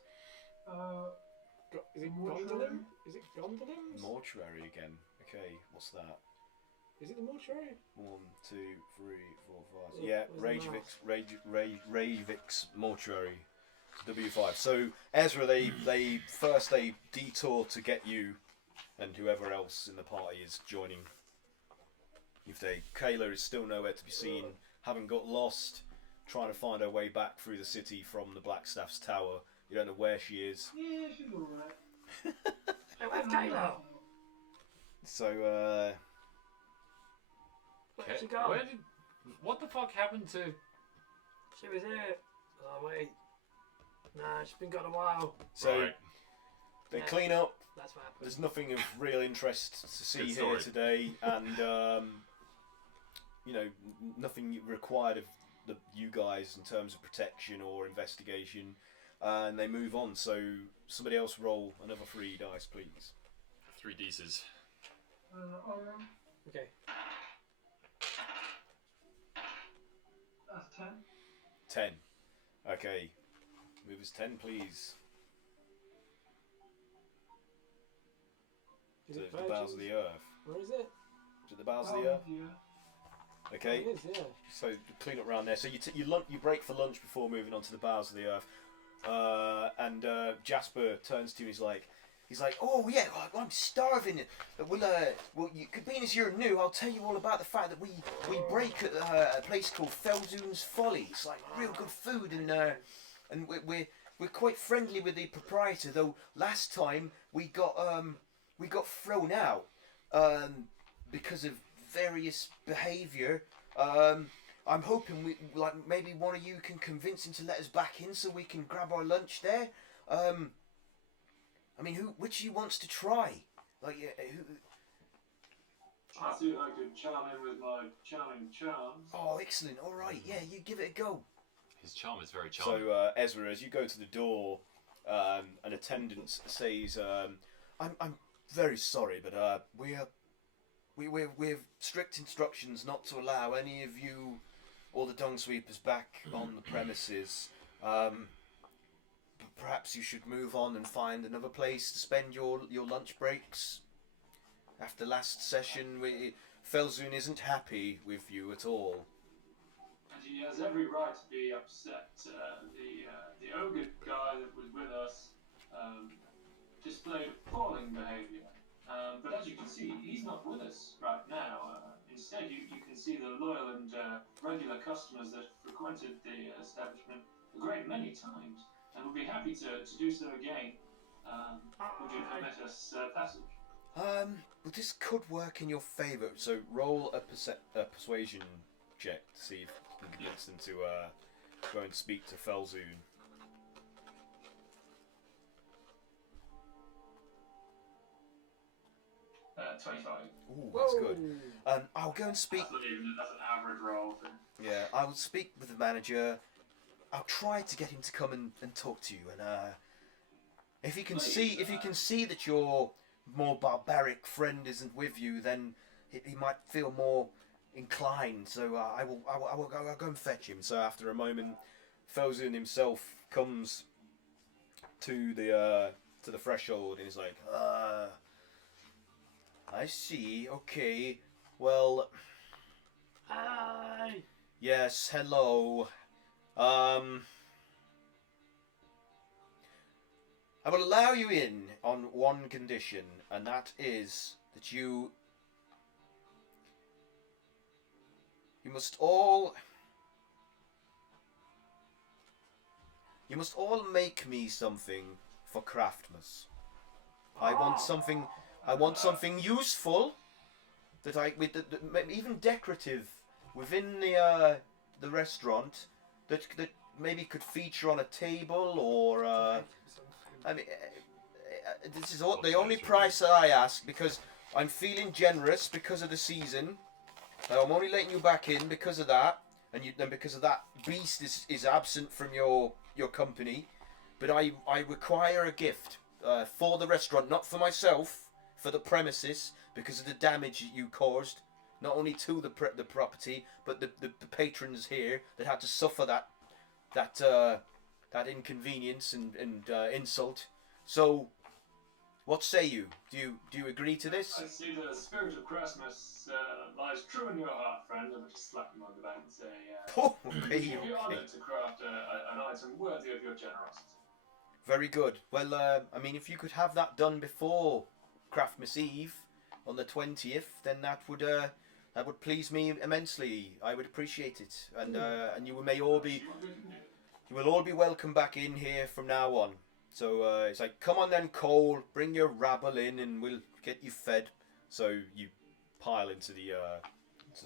Is it Mortuary? gondolin? Is it gondolins? Mortuary again. Okay, what's that? Is it the mortuary? 1, 2, 3, 4, 5. Yeah, Yeah, where's the Ragevik's mortuary. W5. So Ezra, they detour to get you, and whoever else in the party is joining. Kayla is still nowhere to be seen. Haven't got lost. Trying to find her way back through the city from the Blackstaff's tower. You don't know where she is. Yeah, she's alright. Hey, where's Kayla? So Where's she gone? What the fuck happened to? She was here. Oh wait. Nah, she's been gone a while. Right. they Yeah. clean up. That's what happened. There's nothing of real interest to see Good here story. today, and nothing required of you guys in terms of protection or investigation, and they move on. So somebody else roll another 3 dice, please. 3 D's. Aura, Okay. that's 10. 10. Okay, move us 10, please. Is To it the bowels of the earth. Where is it? To the bowels of the earth. Yeah. Okay. Oh, it is, yeah. So clean up around there. So you break for lunch before moving on to the bowels of the earth. And Jasper turns to you. He's He's like, oh yeah, I'm starving. Well, being as you're new, I'll tell you all about the fact that we break at a place called Felzoon's Folly. It's like real good food, and we're quite friendly with the proprietor. Though last time we got thrown out because of various behaviour. I'm hoping maybe one of you can convince him to let us back in so we can grab our lunch there. I mean, which he wants to try? Like, who? I see I could charm in with my charming charms. Oh, excellent! All right, yeah, you give it a go. His charm is very charming. So, Ezra, as you go to the door, an attendant says, "I'm very sorry, but we have strict instructions not to allow any of you or the dung sweepers back on the premises. Perhaps you should move on and find another place to spend your lunch breaks. After last session, Felzoon isn't happy with you at all." And he has every right to be upset. The ogre guy that was with us displayed appalling behaviour. But as you can see, he's not with us right now. Instead, you can see the loyal and regular customers that frequented the establishment a great many times, and would be happy to do so again. Would you permit us passage? Well, this could work in your favour. So roll a persuasion check to see if you can convince them to go and speak to Felzoon. 25. Ooh, that's good. I'll go and speak. That's an average roll. Yeah, I will speak with the manager. I'll try to get him to come and talk to you, and if you can see that your more barbaric friend isn't with you, then he might feel more inclined. So I'll go and fetch him. So after a moment, Felzoon himself comes to the threshold and he's like, I see. Okay. Well. Hi. Yes. Hello. I will allow you in on one condition, and that is that you must all make me something for Craftmas. I want something useful that even decorative within the restaurant that maybe could feature on a table or I mean this is the only price that I ask, because I'm feeling generous because of the season. And I'm only letting you back in because of that, and because of that beast is absent from your company. But I require a gift for the restaurant, not for myself, for the premises, because of the damage you caused, not only to the property, but the patrons here that had to suffer that inconvenience and insult. So, what say you? Do you agree to this? I see the spirit of Craftmas lies true in your heart, friend. I'll just slap him on the back and say, Oh, we'd okay. be honoured to craft an item worthy of your generosity. Very good. Well, I mean, if you could have that done before Craftmas Eve on the 20th, then that would please me immensely. I would appreciate it, and you will all be welcome back in here from now on. So it's like, come on then, Cole, bring your rabble in, and we'll get you fed. So you pile into the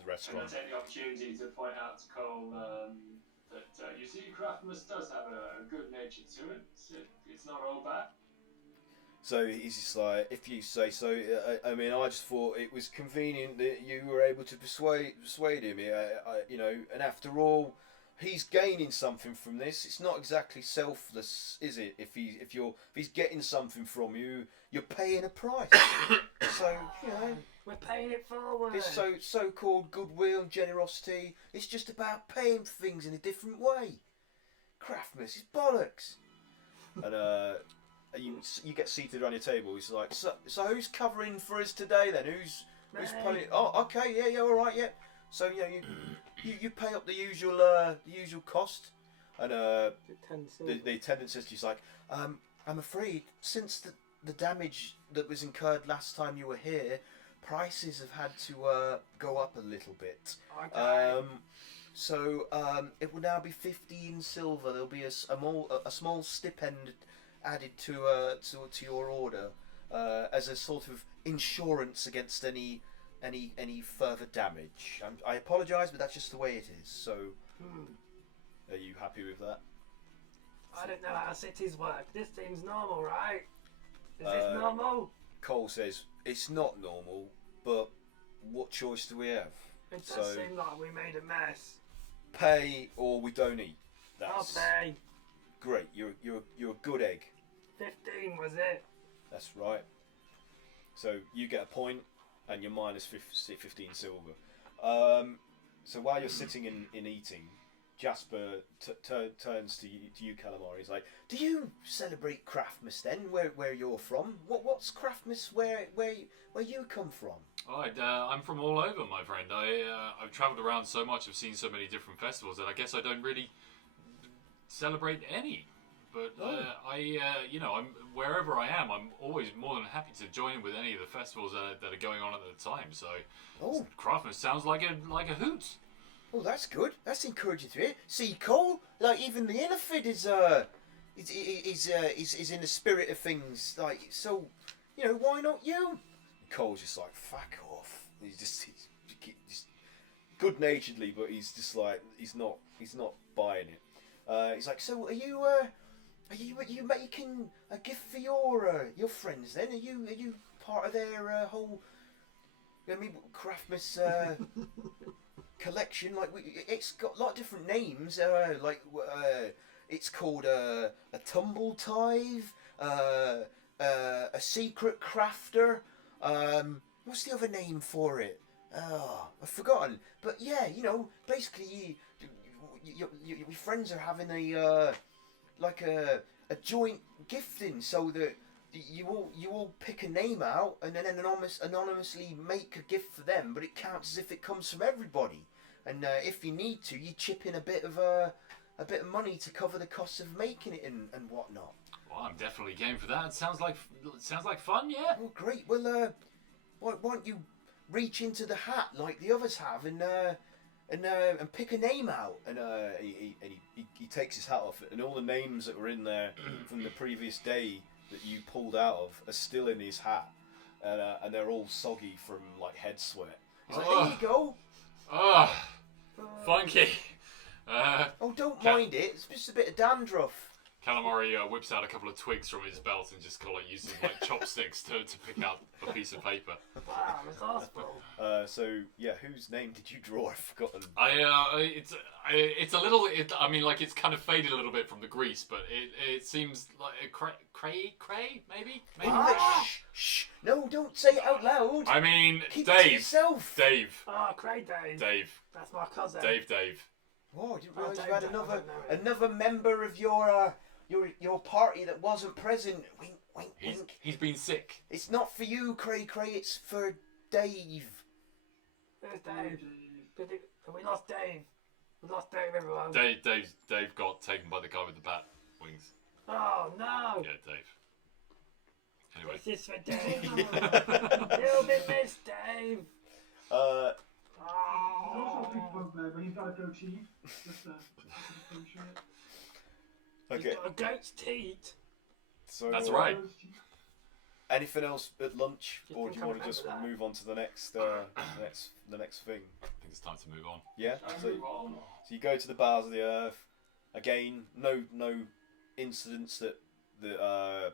restaurant. I'm going to take the opportunity to point out to Cole that you see, Craftmas does have a good nature to it. It's not all bad. So he's just like, if you say so. I mean, I just thought it was convenient that you were able to persuade him. And after all, he's gaining something from this. It's not exactly selfless, is it? If he's getting something from you, you're paying a price. So we're paying it forward. This so-called goodwill and generosity, it's just about paying for things in a different way. Craftmas is bollocks. And you get seated around your table. He's like, so who's covering for us today then? Who's paying? Oh, okay, yeah, all right, yeah. So you pay up the usual cost, and the attendant says to you, like, I'm afraid since the damage that was incurred last time you were here, prices have had to go up a little bit. Okay. So it will now be 15 silver. There'll be a small stipend added to your order as a sort of insurance against any further damage. I apologise, but that's just the way it is. So, are you happy with that? I don't know how cities work. This seems normal, right? Is this normal? Cole says it's not normal, but what choice do we have? It does seem like we made a mess. Pay or we don't eat. I'll pay. Great. You're a good egg. 15 was it? That's right. So you get a point, and you're minus 15 silver. So while you're sitting in eating, Jasper turns to you, Calamari. He's like, "Do you celebrate Craftmas then? Where you're from? What's Craftmas? Where you come from?" I'm from all over, my friend. I've travelled around so much. I've seen so many different festivals that I guess I don't really celebrate any. But I'm wherever I am, I'm always more than happy to join in with any of the festivals that are going on at the time. So, Craftmas sounds like a hoot. Oh, that's good. That's encouraging to hear. See, Cole, like even the Illithid is in the spirit of things. Like, so, why not you? Cole's just like, fuck off. He's just good naturedly, but he's just like he's not buying it. He's like, so are you making a gift for your friends then? Are you part of their whole Craftmas collection? Like it's got a lot of different names. It's called a tumble tithe, a secret crafter. What's the other name for it? Oh, I've forgotten. But yeah, basically, your friends are having a joint gifting, so that you all pick a name out and then anonymously make a gift for them, but it counts as if it comes from everybody. And if you need to, you chip in a bit of money to cover the costs of making it and whatnot. Well, I'm definitely game for that. It sounds like fun, yeah. Oh, great. Well, why don't you reach into the hat like the others have and pick a name out? And he takes his hat off, and all the names that were in there from the previous day that you pulled out of are still in his hat, and they're all soggy from like head sweat. He's like, "There you go." Funky. Don't mind it. It's just a bit of dandruff. Calamari whips out a couple of twigs from his belt and just uses chopsticks to pick out a piece of paper. Wow, resourceful. So yeah, whose name did you draw? I've forgotten. It's a little. It's kind of faded a little bit from the grease, but it seems like a cray maybe. Shh! No, don't say it out loud. I mean, Keep it to yourself. Dave. Oh, Cray Dave. Dave. That's my cousin. Dave. Oh, I didn't realise Dave, you had I don't know another member of your party that wasn't present. Wink, wink, wink. He's been sick. It's not for you, Cray. It's for Dave. Where's Dave? We lost Dave. We lost Dave, everyone. Dave got taken by the guy with the bat wings. Oh no! Yeah, Dave. Anyway. This is for Dave. You'll be missed, Dave. He's also a big bugbear, but he's got a goatee. Just to puncture it. Okay. He's got a goat's teeth. So That's right. Anything else at lunch, You or do think you I'm want to just over that? move on to the next thing? I think it's time to move on. Yeah. So Move on. you go to the bowels of the earth. Again, no incidents that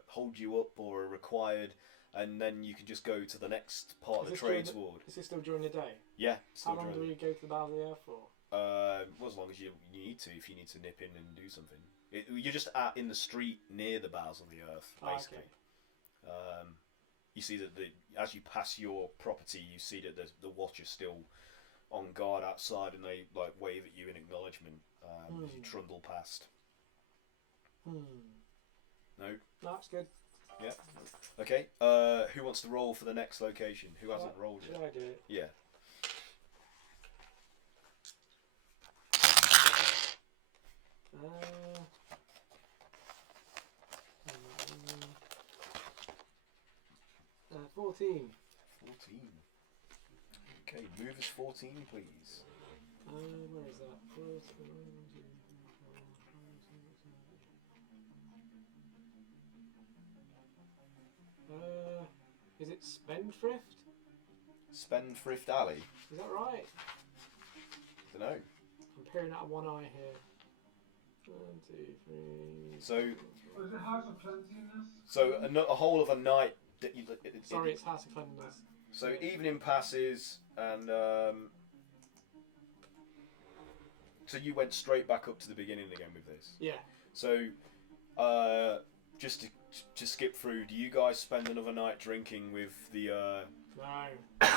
hold you up or are required, and then you can just go to the next part of the trades ward. Is this still during the day? Yeah. Still How long do we go to the bowels of the earth for? Well, as long as you need to, if you need to nip in and do something. You're just in the street near the bowels of the earth, basically. Okay. You see that as you pass your property, you see that the watch is still on guard outside, and they wave at you in acknowledgement as you trundle past. No? That's good. Yeah. Okay. Who wants to roll for the next location? Who hasn't rolled Should yet? I do it? Yeah. 14. 14. Okay, move us 14, please. Where is that? Is it Spendthrift? Spendthrift Alley? Is that right? Dunno. I'm peering out of one eye here. 1, 2, 3. So, Was it House of Cleanliness? so a whole of a night. Sorry, it's House of Cleanliness. So evening passes, and so you went straight back up to the beginning again with this. Yeah. So, just to skip through, do you guys spend another night drinking with the? No.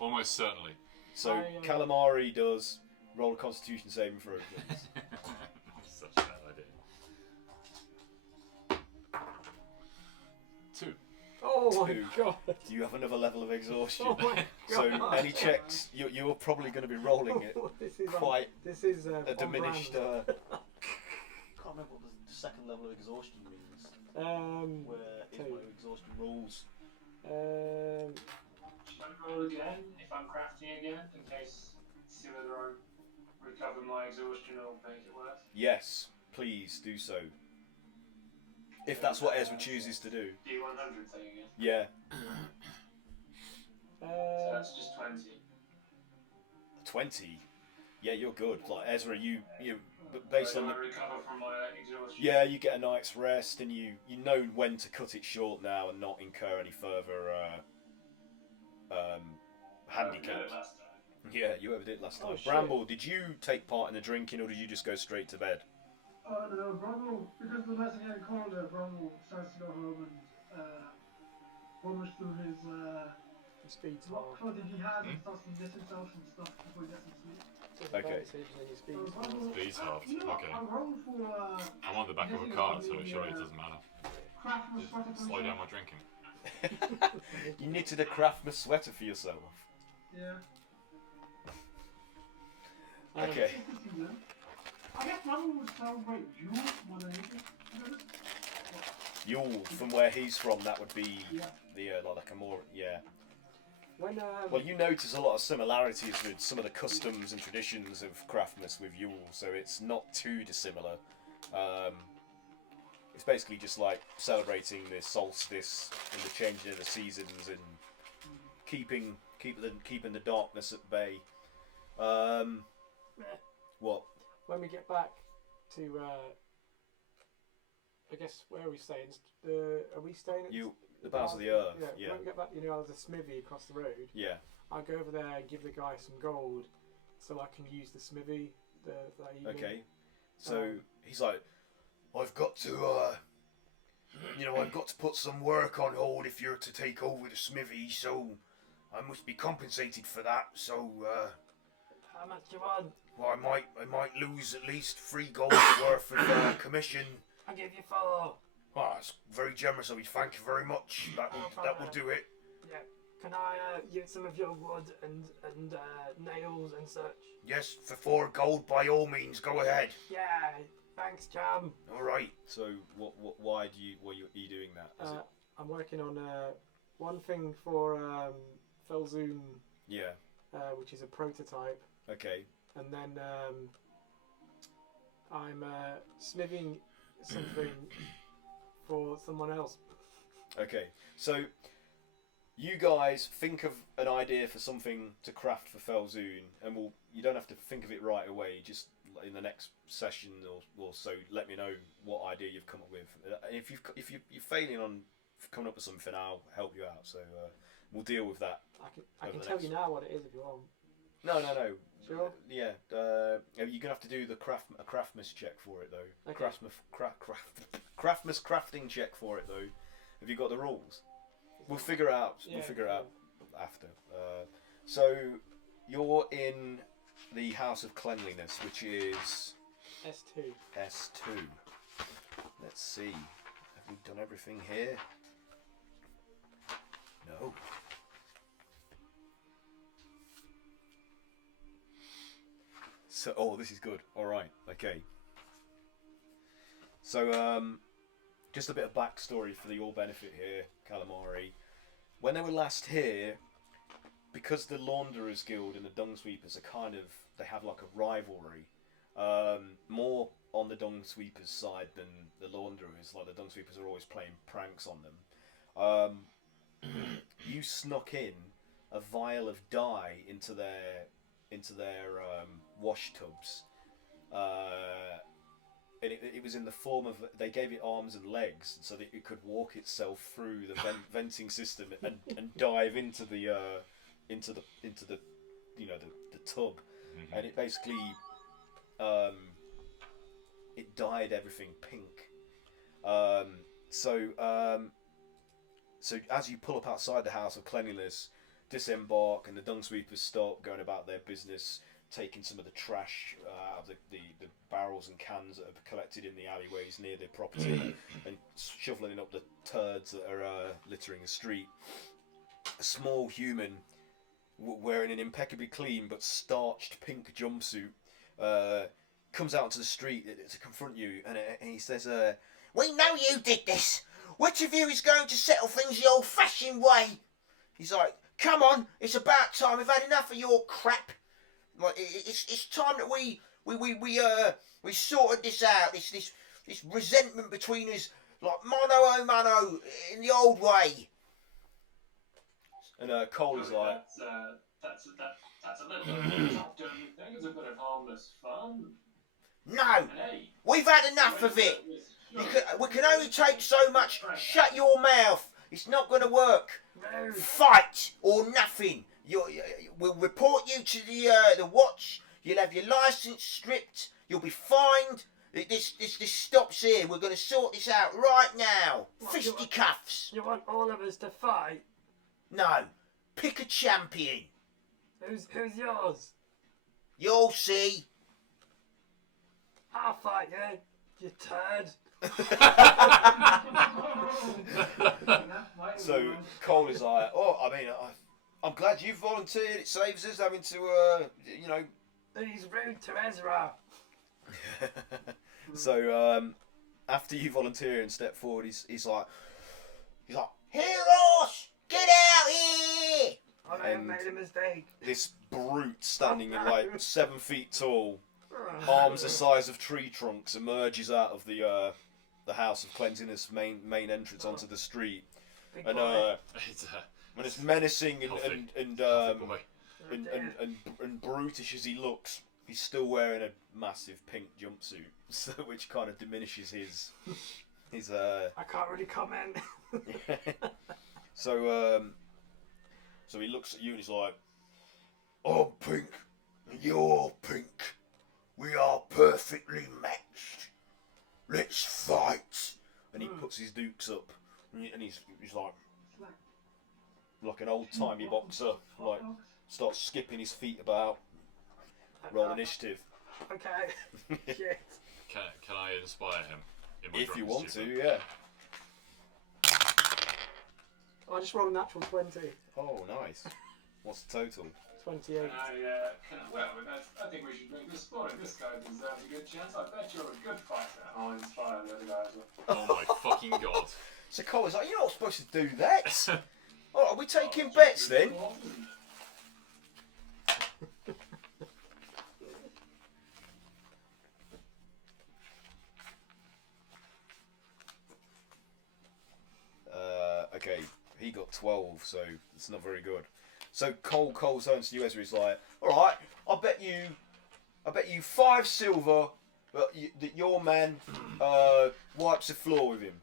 Almost certainly. So Calamari does roll a Constitution saving throw, please. Such a bad idea. 2. Oh my 2. god. Do you have another level of exhaustion? Oh my So god. any checks, you're probably going to be rolling it quite This is a diminished. Can't remember what the second level of exhaustion means. Where is 2. my exhaustion rules? Should I roll again if I'm crafting again, in case see whether I recover my exhaustion or make it worse? Yes, please do so. If that's what Ezra chooses to do. D100 thing again. Yeah. So that's just 20. 20. Yeah, you're good. Like Ezra, you based So on do the, I recover from my exhaustion? yeah, you get a night's rest, and you know when to cut it short now and not incur any further handicap. Last time. Yeah, you ever did last time. Oh, shit. Bramble, did you take part in the drinking, or did you just go straight to bed? No, Bramble, because the nights are getting colder, Bramble starts to go home and rummage through his Speed's what hard. clothing he has and starts to knit himself some stuff before he gets some sleep. Okay. Speed's hard. Bramble, Speed's half, you know what, okay. I'll roll for I'm on the back of a cart, so it surely doesn't matter. Craftmas sweater for Slow down himself. my drinking. You knitted a Craftmas sweater for yourself. Yeah. Okay. It's the season. I guess Bramble would celebrate June more than anything. to be honest. Yule, from where he's from, that would be Yeah. the like a more When Well, you notice a lot of similarities with some of the customs and traditions of Craftmas with Yule, so it's not too dissimilar. It's basically just like celebrating the solstice and the changing of the seasons and keeping the darkness at bay. What? when we get back to I guess where are we staying? Are we staying at The Bowels of the Earth. Yeah. When we get back, there's a smithy across the road. Yeah. I'll go over there and give the guy some gold, so I can use the smithy that evening. Okay. So he's like, I've got to, I've got to put some work on hold if you're to take over the smithy, so I must be compensated for that. So, How much do you want? well, I might lose at least 3 gold worth of commission. I'll give you 4. Oh, that's very generous of you. Thank you very much. That will do it. Yeah. Can I use some of your wood and nails and such? Yes, for 4 gold, by all means, go ahead. Yeah. Thanks, chum. All right. So, why are you doing that? Is it? I'm working on one thing for Felzoon, Yeah. which is a prototype, Okay. and then I'm smithing something for someone else. Okay. So, you guys think of an idea for something to craft for Felzoon, and you don't have to think of it right away. Just in the next session or so, let me know what idea you've come up with. If you're failing on coming up with something, I'll help you out. So we'll deal with that. I can Over the tell next- you now what it is if you want. No. Sure. Yeah. You're gonna have to do a Craftmas check for it though. Okay. Craftmas crafting check for it though. Have you got the rules? We'll figure it out. Yeah, We'll figure it out after. So you're in the House of Cleanliness, which is S2. S2. Let's see. Have we done everything here? No. So, this is good. All right. Okay. So, just a bit of backstory for your benefit here, Calamari. when they were last here, because the Launderers Guild and the Dung Sweepers are kind of, they have like a rivalry, more on the Dung Sweepers side than the Launderers. Like the Dung Sweepers are always playing pranks on them. You snuck in a vial of dye into their wash tubs, and it was in the form of, they gave it arms and legs so that it could walk itself through the venting system and dive into the you know, the tub, and it basically it dyed everything pink. So as you pull up outside the House of Cleanliness, disembark, and the Dung Sweepers start going about their business, taking some of the trash out of the barrels and cans that are collected in the alleyways near their property and shoveling up the turds that are littering the street. A small human wearing an impeccably clean but starched pink jumpsuit comes out into the street to confront you, and he says, "We know you did this. Which of you is going to settle things the old-fashioned way?" He's like, "Come on, it's about time. We've had enough of your crap. Like, it's time that we sorted this out. This resentment between us, like mano a mano in the old way." And Cole is like, that's a little bit tough, don't you think? It's a bit of harmless fun. "No, Hey, we've had enough of it. We can only take so much. Shut your mouth. It's not going to work. Fight or nothing. We'll report you to the watch. You'll have your license stripped. You'll be fined. This stops here. We're going to sort this out right now. Fisticuffs." You want all of us to fight? "No, pick a champion. Who's yours? You'll see." I'll fight you turd. So Cole is like, "Oh, I mean, I'm glad you volunteered. It saves us having to, you know." He's rude to Ezra. So after you volunteer and step forward, he's like, "Heroes, get out here!" I may have made a mistake. This brute standing in like 7 feet tall, arms the size of tree trunks, emerges out of the House of Cleanliness main entrance onto the street, and it's menacing and brutish as he looks. He's still wearing a massive pink jumpsuit, so which kind of diminishes his I can't really comment. So he looks at you and he's like, "I'm pink, and you're pink. We are perfectly matched. Let's fight." And he puts his dukes up, and he's like an old timey boxer, like starts skipping his feet about. Roll initiative. Okay. Shit. Can I inspire him? In my If you want to, stupid? yeah. I just rolled a natural 20. Oh, nice. What's the total? 28. I think we should make this sport. This guy deserves a good chance. I bet you're a good fighter. I'll inspire the other guys. Oh my fucking god. So Cole's like, "You're not supposed to do that." Oh, are we taking bets then? Okay, he got 12, so it's not very good. So Cole turns to you, Ezra. He's like, "All right, I bet you 5 silver that your man wipes the floor with him."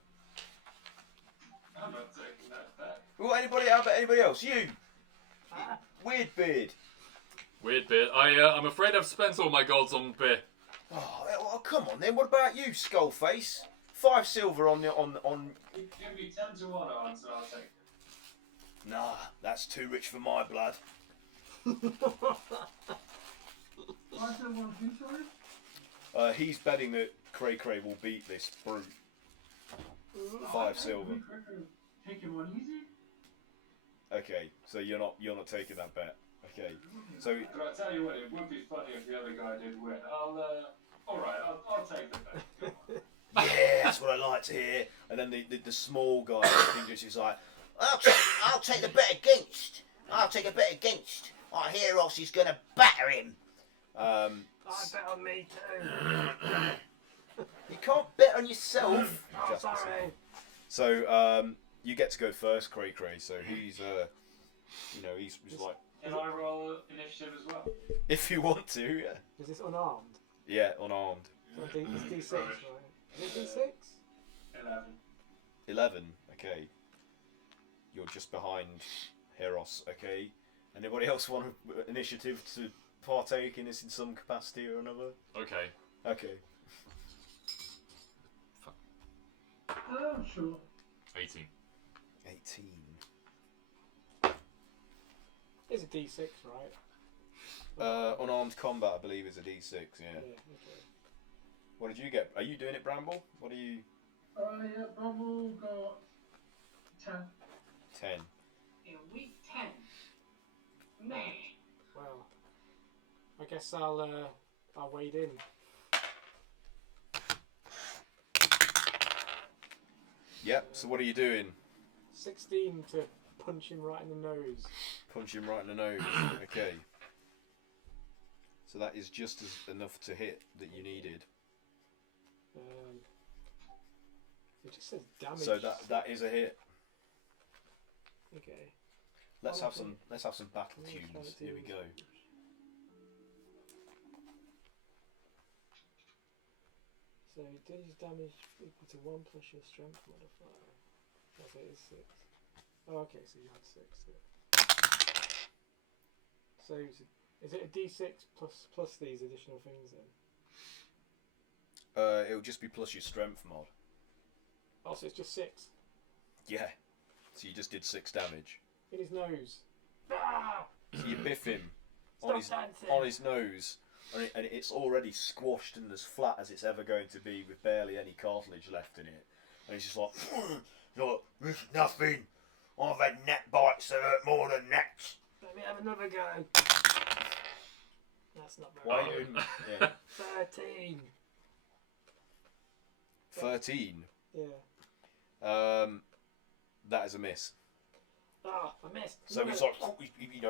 I'm not taking that bet. Well, how about anybody else? You, Weird Beard. Weird bit. I'm afraid I've spent all my golds on beer. Oh, well, come on then. What about you, Skullface? 5 silver on. Give me 10 to 1 odds and I'll take it. Nah, that's too rich for my blood. He's betting that Cray will beat this brute. 5 silver. Take it one easy. Okay, so you're not taking that bet. Okay, so But I'll tell you what, it would be funny if the other guy did win. Alright, I'll take the bet. Come on. yeah, that's what I like to hear. And then the small guy is like, I'll take the bet against. I'll take a bet against. Our Heros is gonna batter him. I bet on me too. You can't bet on yourself. Oh, Jasper sorry. said. So you get to go first, Cray. So he's he's like, Can I roll initiative as well? if you want to, yeah. Is this unarmed? Yeah, unarmed. So it's D6, right? Is it D6? 11. 11. Okay. You're just behind Heros. Okay. Anybody else want initiative to partake in this in some capacity or another? Okay. Okay. Sure. 18. 18. It's a D6, right? Unarmed combat, I believe, is a D6. Yeah. Okay. What did you get? Are you doing it, Bramble? What are you? Yeah, Bumble got 10. 10. A weak 10. Meh. Well, I guess I'll wade in. Yep. So what are you doing? 16 to punch him right in the nose. Punch him right in the nose. Okay. So that is just enough to hit that you needed. It just says damage. So that is a hit. Okay. Let's have some battle tunes. Here we go. So deals damage equal to 1 plus your strength modifier. Okay, it's 6. Oh, okay, so you had 6. Yeah. So is it a D6 plus these additional things then? It'll just be plus your strength mod. Oh, so it's just 6 Yeah. So you just did 6 damage. in his nose. Ah! So you biff him Stop on dancing. his nose, and it's already squashed and as flat as it's ever going to be, with barely any cartilage left in it. And he's just like, Look, this is nothing. I've had net bites that hurt more than nets. Let me have another go. That's not very why good. you? Yeah. 13. 13. Yeah. That is a miss. Ah, I missed. So No. it's like, he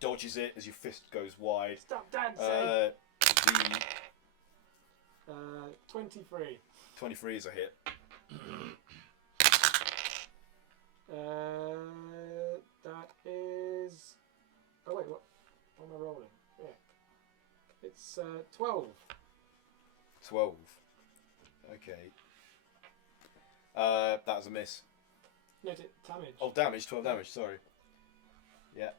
dodges it as your fist goes wide. Stop dancing. The 23. 23 is a hit. That is. Oh wait, what am I rolling? Yeah, it's 12. 12. Okay. That was a miss. No, damage. Oh, damage, 12 damage, sorry. Yeah.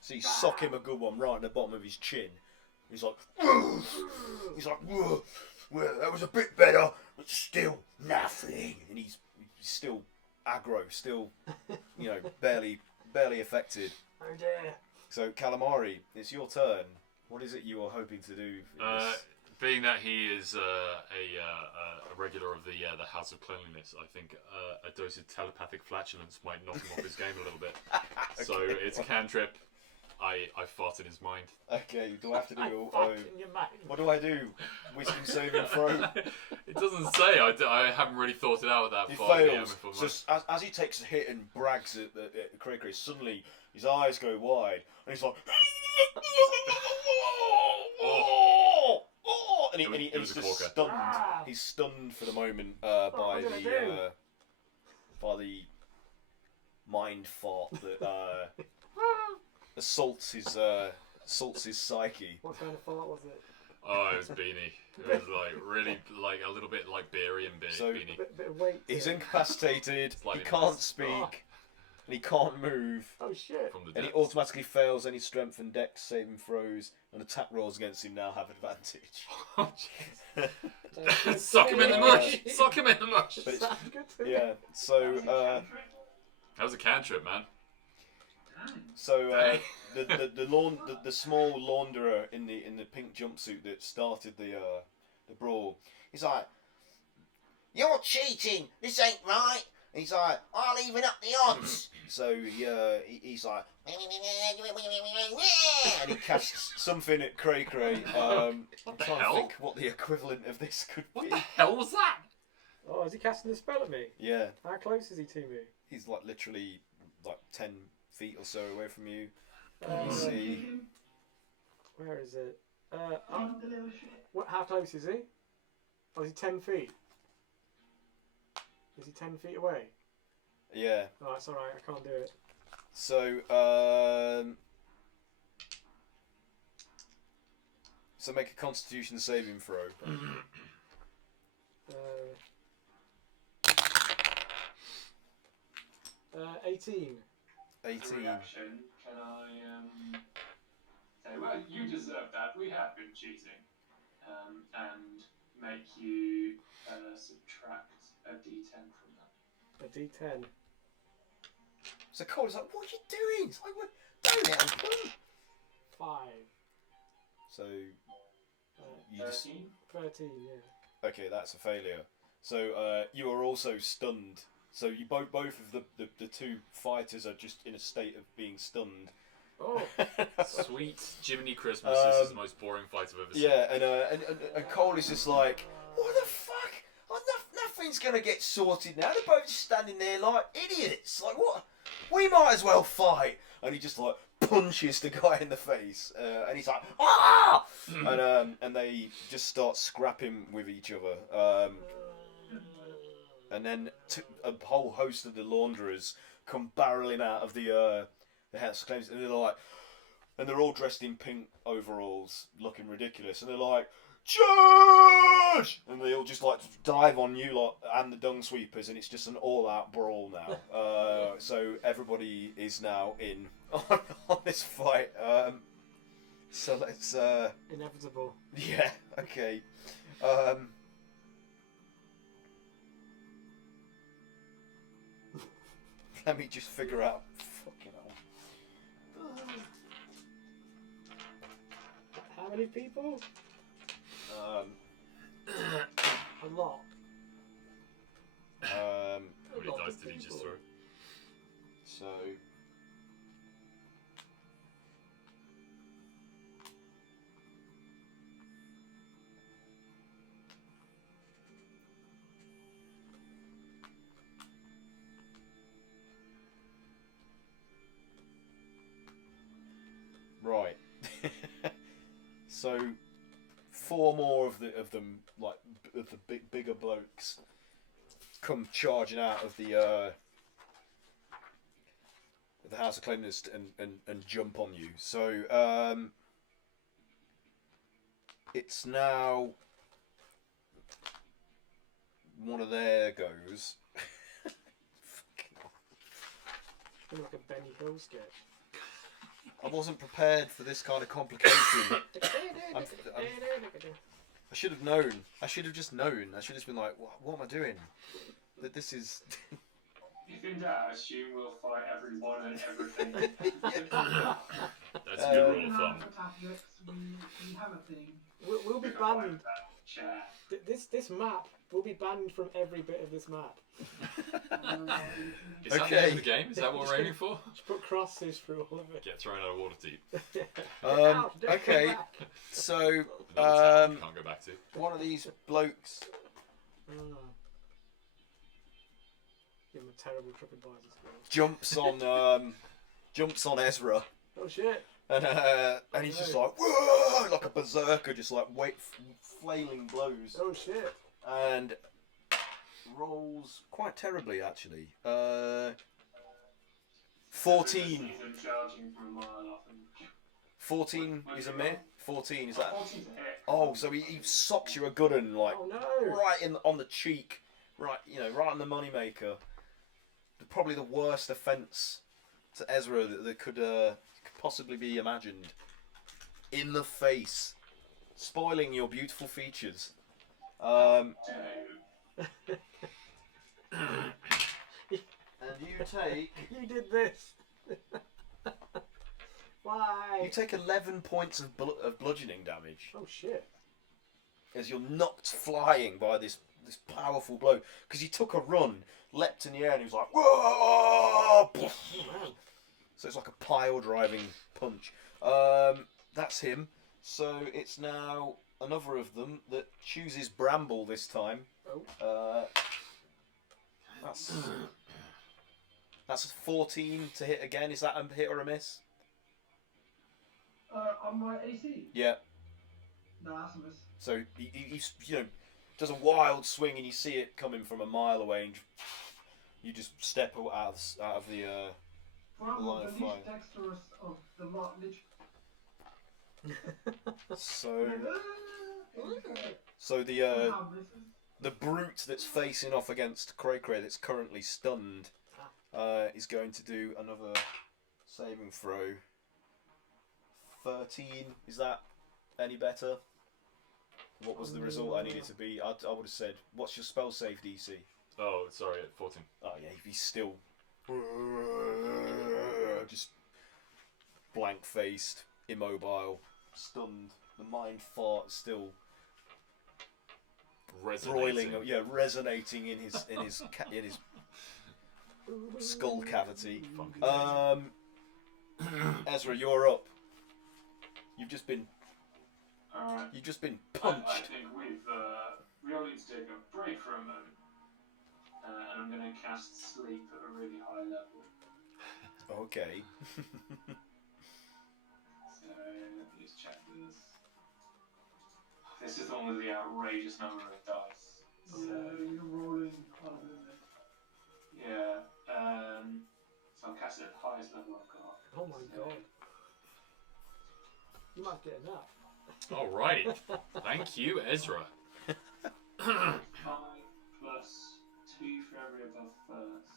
So you sock him a good one right in the bottom of his chin. He's like, Whoa, well, that was a bit better, but still nothing. and he's still aggro, still, barely affected. Oh dear. So, Calamari, it's your turn. What is it you are hoping to do? In this? Being that he is a regular of the House of Cleanliness, I think a dose of telepathic flatulence might knock him off his game a little bit. So it's a cantrip. I fart in his mind. Okay, do I have to do? Fuck in your mind. What do I do? Wisdom saving throw. It doesn't say. I haven't really thought it out that He far. fails. So as he takes a hit and brags at Cray, suddenly his eyes go wide and he's like, and he's just stunned. Ah! He's stunned for the moment what did I do? by the mind fart that assaults his psyche. What kind of fart was it? Oh, it was Beanie. It was really a little bit like Beery and So- Beanie. Bit of weight. He's to it. incapacitated. He Slightly can't nice. speak, and he can't move. Oh shit. From the And he depths. automatically fails any strength and dex saving throws, and attack rolls against him now have advantage. Oh, Sounds Suck him in the good. mush! Suck him in the mush! But it's- Sounds good to me. Yeah. So That was a cantrip, man. the small launderer in the pink jumpsuit that started the brawl. He's like, you're cheating. This ain't right. And he's like, I'll even up the odds. So he's like, and he casts something at Cray. I'm What the trying hell? to think what the equivalent of this could What be. the hell was that? Oh, is he casting a spell at me? Yeah. How close is he to me? He's like literally like 10 feet or so away from you. Uh, You see, Him, Where is it? the little shit. What? How close is he? Oh, is he 10 feet? Is he 10 feet away? yeah. Oh, that's alright, I can't do it. So, so make a Constitution saving throw. 18. 18. Reaction, can I say, well, you deserve that, we have been cheating. And make you subtract a d10 from that. A D10. So Cole's like, what are you doing? It's like, what? Don't help him. 5. So, you just... 13? 13, yeah. Okay, that's a failure. So, you are also stunned. So you both of the two fighters are just in a state of being stunned. Oh! Sweet Jiminy Christmas. This is the most boring fight I've ever seen. Yeah, and Cole is just like, what the fuck? Oh, nothing's gonna get sorted now. They're both just standing there like idiots. Like, what? We might as well fight. And he just like punches the guy in the face, and he's like, ah! And they just start scrapping with each other. And then a whole host of the launderers come barreling out of the House of Claims, and they're like, and they're all dressed in pink overalls, looking ridiculous, and they're like, charge! And they all just like dive on you lot and the dung sweepers, and it's just an all-out brawl now. So everybody is now in on this fight. So let's. Inevitable. Yeah. Okay. Let me just figure out. Fucking hell. How many people? A lot. How many dice did he just throw? So. Right. So 4 more of them, like of the bigger blokes, come charging out of the House of Claimness and jump on you. So it's now one of their goes. It's like a Benny Hill sketch. I wasn't prepared for this kind of complication. I should have known. I should have just known. I should have just been like, what am I doing? That this is... If in doubt, assume we'll fight everyone and everything. That's a good rule of thumb. We have a thing. We'll be We're gonna wipe banned. that chair. This map will be banned from every bit of this map. Is that the Okay. end of the game? Is that what we're aiming for? Just put crosses through all of it. Get thrown out of Waterdeep. Ouch, don't Okay. come back. So, Another town you can't go back to. one of these blokes... Ah. Give him a terrible TripAdvisor score. jumps on Ezra, Oh shit! and he's just like, whoa, like a berserker, just like flailing blows, Oh shit! and rolls quite terribly actually. 14. He's charging from a mile off and 14 is a miss. 14 is that? 14's a hit. Oh, so he socks you a good one like Oh no! right on the cheek, right right on the moneymaker. Probably the worst offence to Ezra that could possibly be imagined. In the face, spoiling your beautiful features. And you take You did this. Why? you take 11 points of bludgeoning damage Oh shit! as you're knocked flying by this powerful blow because he took a run, leapt in the air, and he was like, whoa! Oh man! So it's like a pile driving punch. That's him. So it's now another of them that chooses Bramble this time. Oh. That's That's 14 to hit again. Is that a hit or a miss? On my AC? Yeah. No, that's a miss. So he does a wild swing and you see it coming from a mile away, and you just step out of the Bravo, line the of least fire. dexterous of the lot. So the brute that's facing off against Cray Cray that's currently stunned is going to do another saving throw. 13. Is that any better? What was the result I needed to be? I would have said, what's your spell save DC? Oh, sorry, at 14. Oh yeah, he's still just blank-faced, immobile, stunned. The mind fart still Resonating. resonating in his skull cavity. Funky Ezra, you're up. You've just been Alright. punched. I think we all need to take a break for a moment. And I'm going to cast Sleep at a really high level. Okay. So let me just check this. This is the one with the outrageous number of dice. So You're rolling quite a bit. yeah. So I'll cast it at the highest level I've got. Oh my god. You might get enough. Alright. Thank you, Ezra. 5 plus 2 for every above first.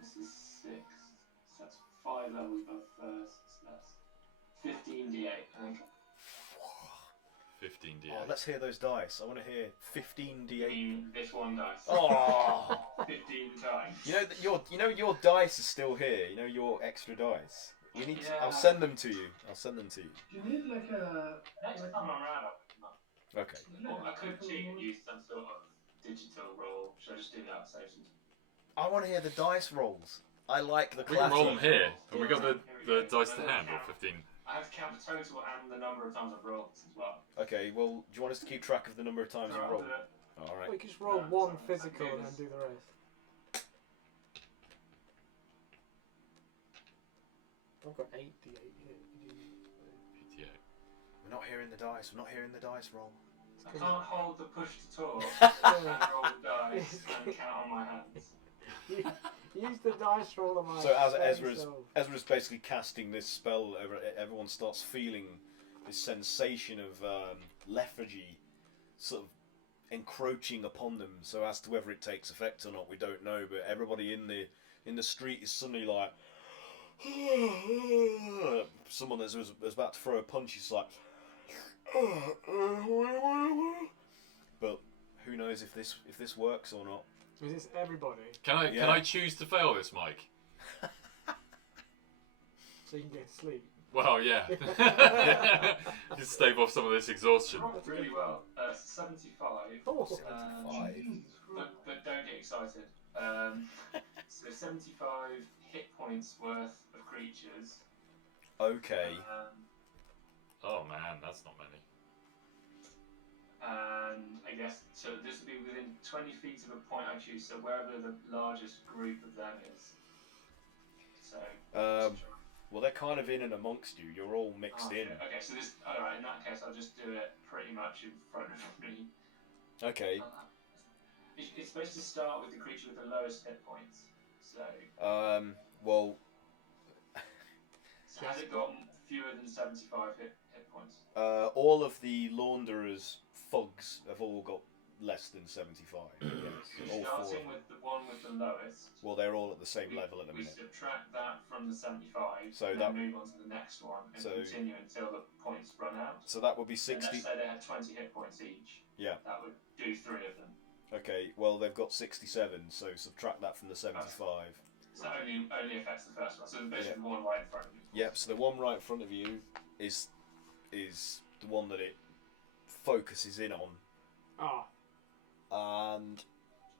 This is 6. So that's 5 levels above first. So that's 15d8, I think. 15 Oh, let's hear those dice. I want to hear 15d8. This one dice. Oh, 15 times. you know your dice is still here. You know your extra dice. We need. Yeah. I'll send them to you. Do you need like a... Next time I'm around, I'll Okay. Well, I could cheat and use some sort of digital roll. Should I just do that? Save some. I want to hear the dice rolls. I like the We can roll them clatter. here. Have we got the dice to hand, or 15? I have to count the total and the number of times I've rolled as well. Okay. Well, do you want us to keep track of the number of times So you I'll roll? do it. All right. We could just roll Yeah, one sorry, I physical can do and then this. do the rest. I've got 8d8 here. PTA. We're not hearing the dice. We're not hearing the dice roll. I can't hold the push to talk and roll the dice and count on my hands. Use the dice roll on my So as spell, Ezra's basically casting this spell, everyone starts feeling this sensation of lethargy, sort of encroaching upon them. So as to whether it takes effect or not, we don't know. But everybody in the street is suddenly like, someone that was about to throw a punch is like, but who knows if this works or not. Is this everybody? Can I choose to fail this, Mike? So you can get sleep. Well, yeah. Just stave off some of this exhaustion. Rolled really well. 75. Oh, 75. But don't get excited. So 75 hit points worth of creatures. Okay. Oh man, that's not many. And I guess so. This will be within 20 feet of a point I choose. So wherever the largest group of them is. So. Well, they're kind of in and amongst you. You're all mixed in. Okay, so this. Alright, in that case, I'll just do it pretty much in front of me. Okay. It's supposed to start with the creature with the lowest hit points. So. Well, So has it got fewer than 75 hit points? all of the launderers thugs have all got less than 75. Yes, all four. Starting with the one with the lowest. Well, they're all at the same level at the We minute. subtract that from the 75, So and that- then move on to the next one, and so- continue until the points run out. So that would be And 60. let's say they had 20 hit points each. Yeah. That would do 3 of them. Okay, well, they've got 67, so subtract that from the 75. So that only affects the first one. So basically the one right in front of you. Yep, so the one right in front of you is the one that it focuses in on. Ah, And,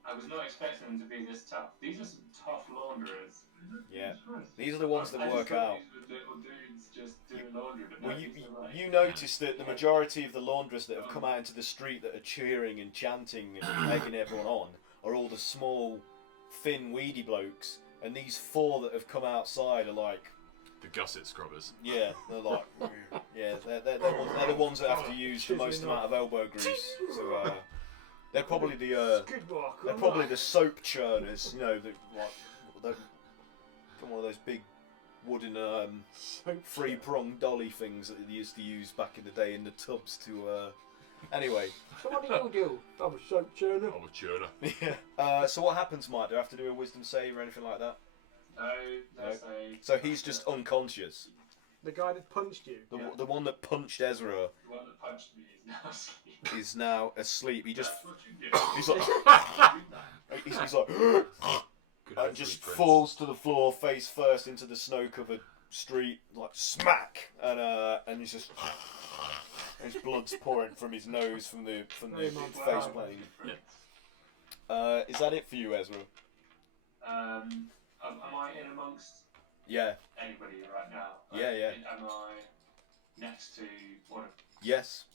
I was not expecting them to be this tough. These are some tough launderers. yeah, these are the ones that work out. These were little dudes just doing laundry. But Well, no, you, these are like- you notice that the majority of the laundress that have come out into the street that are cheering and chanting and egging everyone on are all the small, thin, weedy blokes And these 4 that have come outside are like, The gusset scrubbers. yeah, they're like, yeah, they're the ones that have to use the most amount of elbow grease. So they're probably the they're probably the soap churners, you know, one of those big wooden 3-pronged dolly things that they used to use back in the day in the tubs to. Anyway. So what do you do? I'm a soap churner. I'm a churner. Yeah. So what happens, Mike? Do I have to do a wisdom save or anything like that? No. So he's just unconscious. The guy that punched you. The one that punched Ezra The one that punched me is now asleep. is now asleep. He just That's what you do. he's like he's like Good old and just Prince. falls to the floor face first into the snow-covered street, like smack, and he's just his blood's pouring from his nose from the face plane. Yeah. Is that it for you, Ezra? Am I in amongst Yeah. anybody right now? Yeah. Am I next to one of Yes.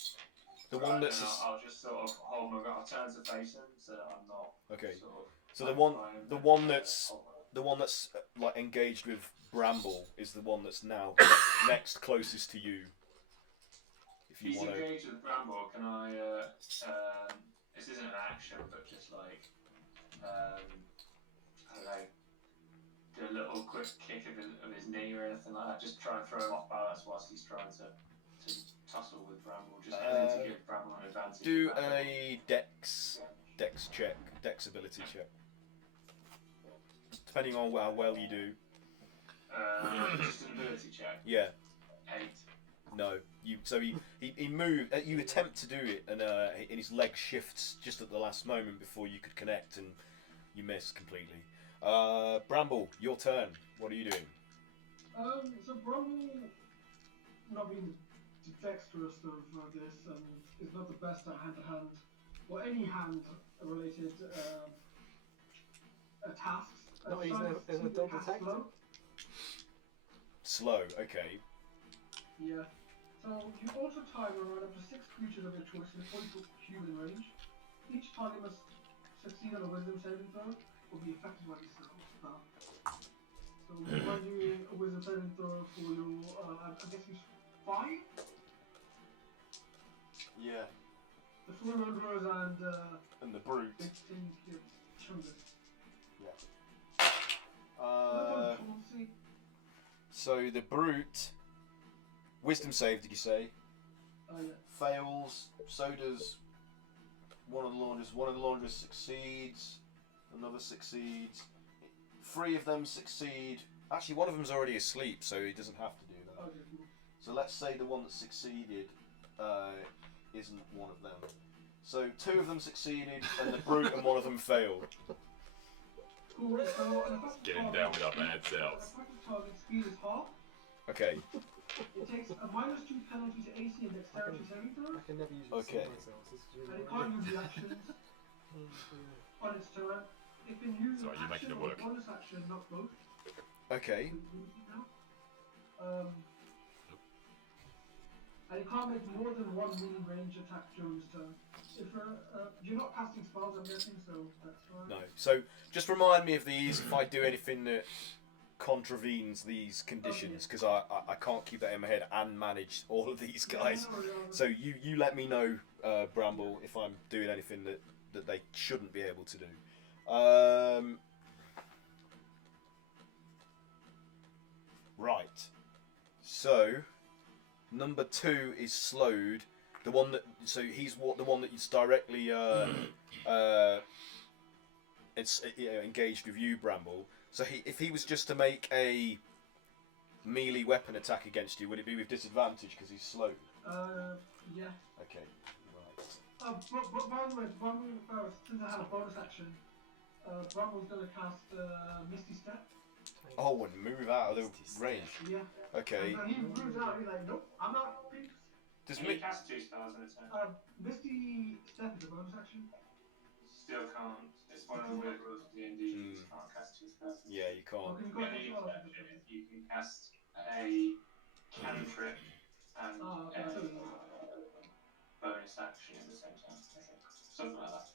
The right, one that's then I'll just sort of hold my I'll turn to face him so that I'm not okay. sort of So the one that's like engaged with Bramble is the one that's now next closest to you. If you he's want to. engaged with Bramble, can I this isn't an action but just like I don't know, do a little quick kick of his knee or anything like that, just try and throw him off balance whilst he's trying to tussle with Bramble, just to give Bramble an advantage. Do a dex check, dex ability check. Depending on how well you do. Just an ability check. Yeah. 8. No. He moved. You attempt to do it, and his leg shifts just at the last moment before you could connect, and you miss completely. Bramble, your turn. What are you doing? So Bramble, not being dexterous of this, is not the best at hand-to-hand or any hand-related tasks. Not even as a adult detective. Slow. Okay. Yeah. So you also time around up to 6 creatures of your choice in 40-foot human range. Each target must succeed on a wisdom saving throw or be affected by this spell. So you might do a wisdom saving throw for your, I guess it's 5? Yeah. The 4 launderers And the brute. big thing, chungus. So the brute. Wisdom save, did you say? Yeah. Fails. So does one of the launderers. One of the launderers succeeds. Another succeeds. 3 of them succeed. Actually, one of them's already asleep, so he doesn't have to do that. Okay, cool. So let's say the one that succeeded isn't one of them. So 2 of them succeeded, and the brute and one of them failed. Cool, so an effective Getting target- down with our bad selves. An effective target speed is half. Okay. It takes a -2 penalty to AC and dexterity saving throw, I can never use it Okay. myself. This is and really it can't use reactions on its turn. It can use So an you're making action it or work. bonus action, not both. Okay. And it can't make more than 1 melee range attack during its turn. If you're not casting spells, I'm guessing, so that's fine. No. So just remind me of these if I do anything that contravenes these conditions, because I can't keep that in my head and manage all of these guys. So you let me know, Bramble, if I'm doing anything that they shouldn't be able to do. Right. So number 2 is slowed. The one that he's the one that is directly it's engaged with you, Bramble. So if he was just to make a melee weapon attack against you, would it be with disadvantage because he's slowed? Yeah. Okay. Right. But by the way, since I had a bonus action, Bramble's gonna cast Misty Step. Oh, and move out of the range. Yeah. Okay. And he moves out. He's like, nope, I'm not. Peace. Does Can you cast 2 spells in a turn? Misty Step is a bonus action. Still can't. It's one of the weird rules of D&D. You just can't cast 2 spells. Yeah, you can't. Okay, you Yeah, got you it. can cast a cantrip and Okay, a so bonus action at the same time. I think. Something like that.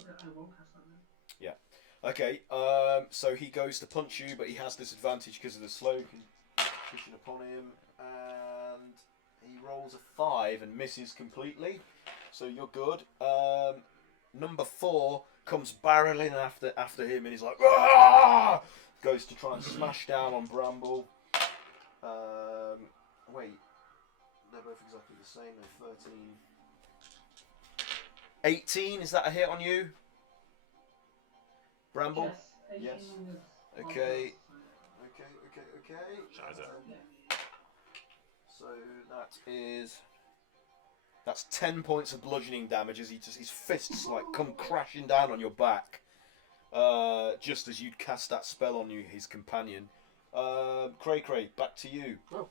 okay, I won't cast that then. Okay, so he goes to punch you, but he has disadvantage because of the slope pushing upon him, and he rolls a 5 and misses completely. So you're good. Number 4 comes barreling after him, and he's like, "Aah!" Goes to try and smash down on Bramble. Wait, they're both exactly the same. They're 13. 18, is that a hit on you? Bramble? Yes. 18 Yes. is Okay. wondrous. Okay. Scheiße. So that's 10 points of bludgeoning damage as his fists like come crashing down on your back. Just as you'd cast that spell on you, his companion. Cray, back to you. Oh.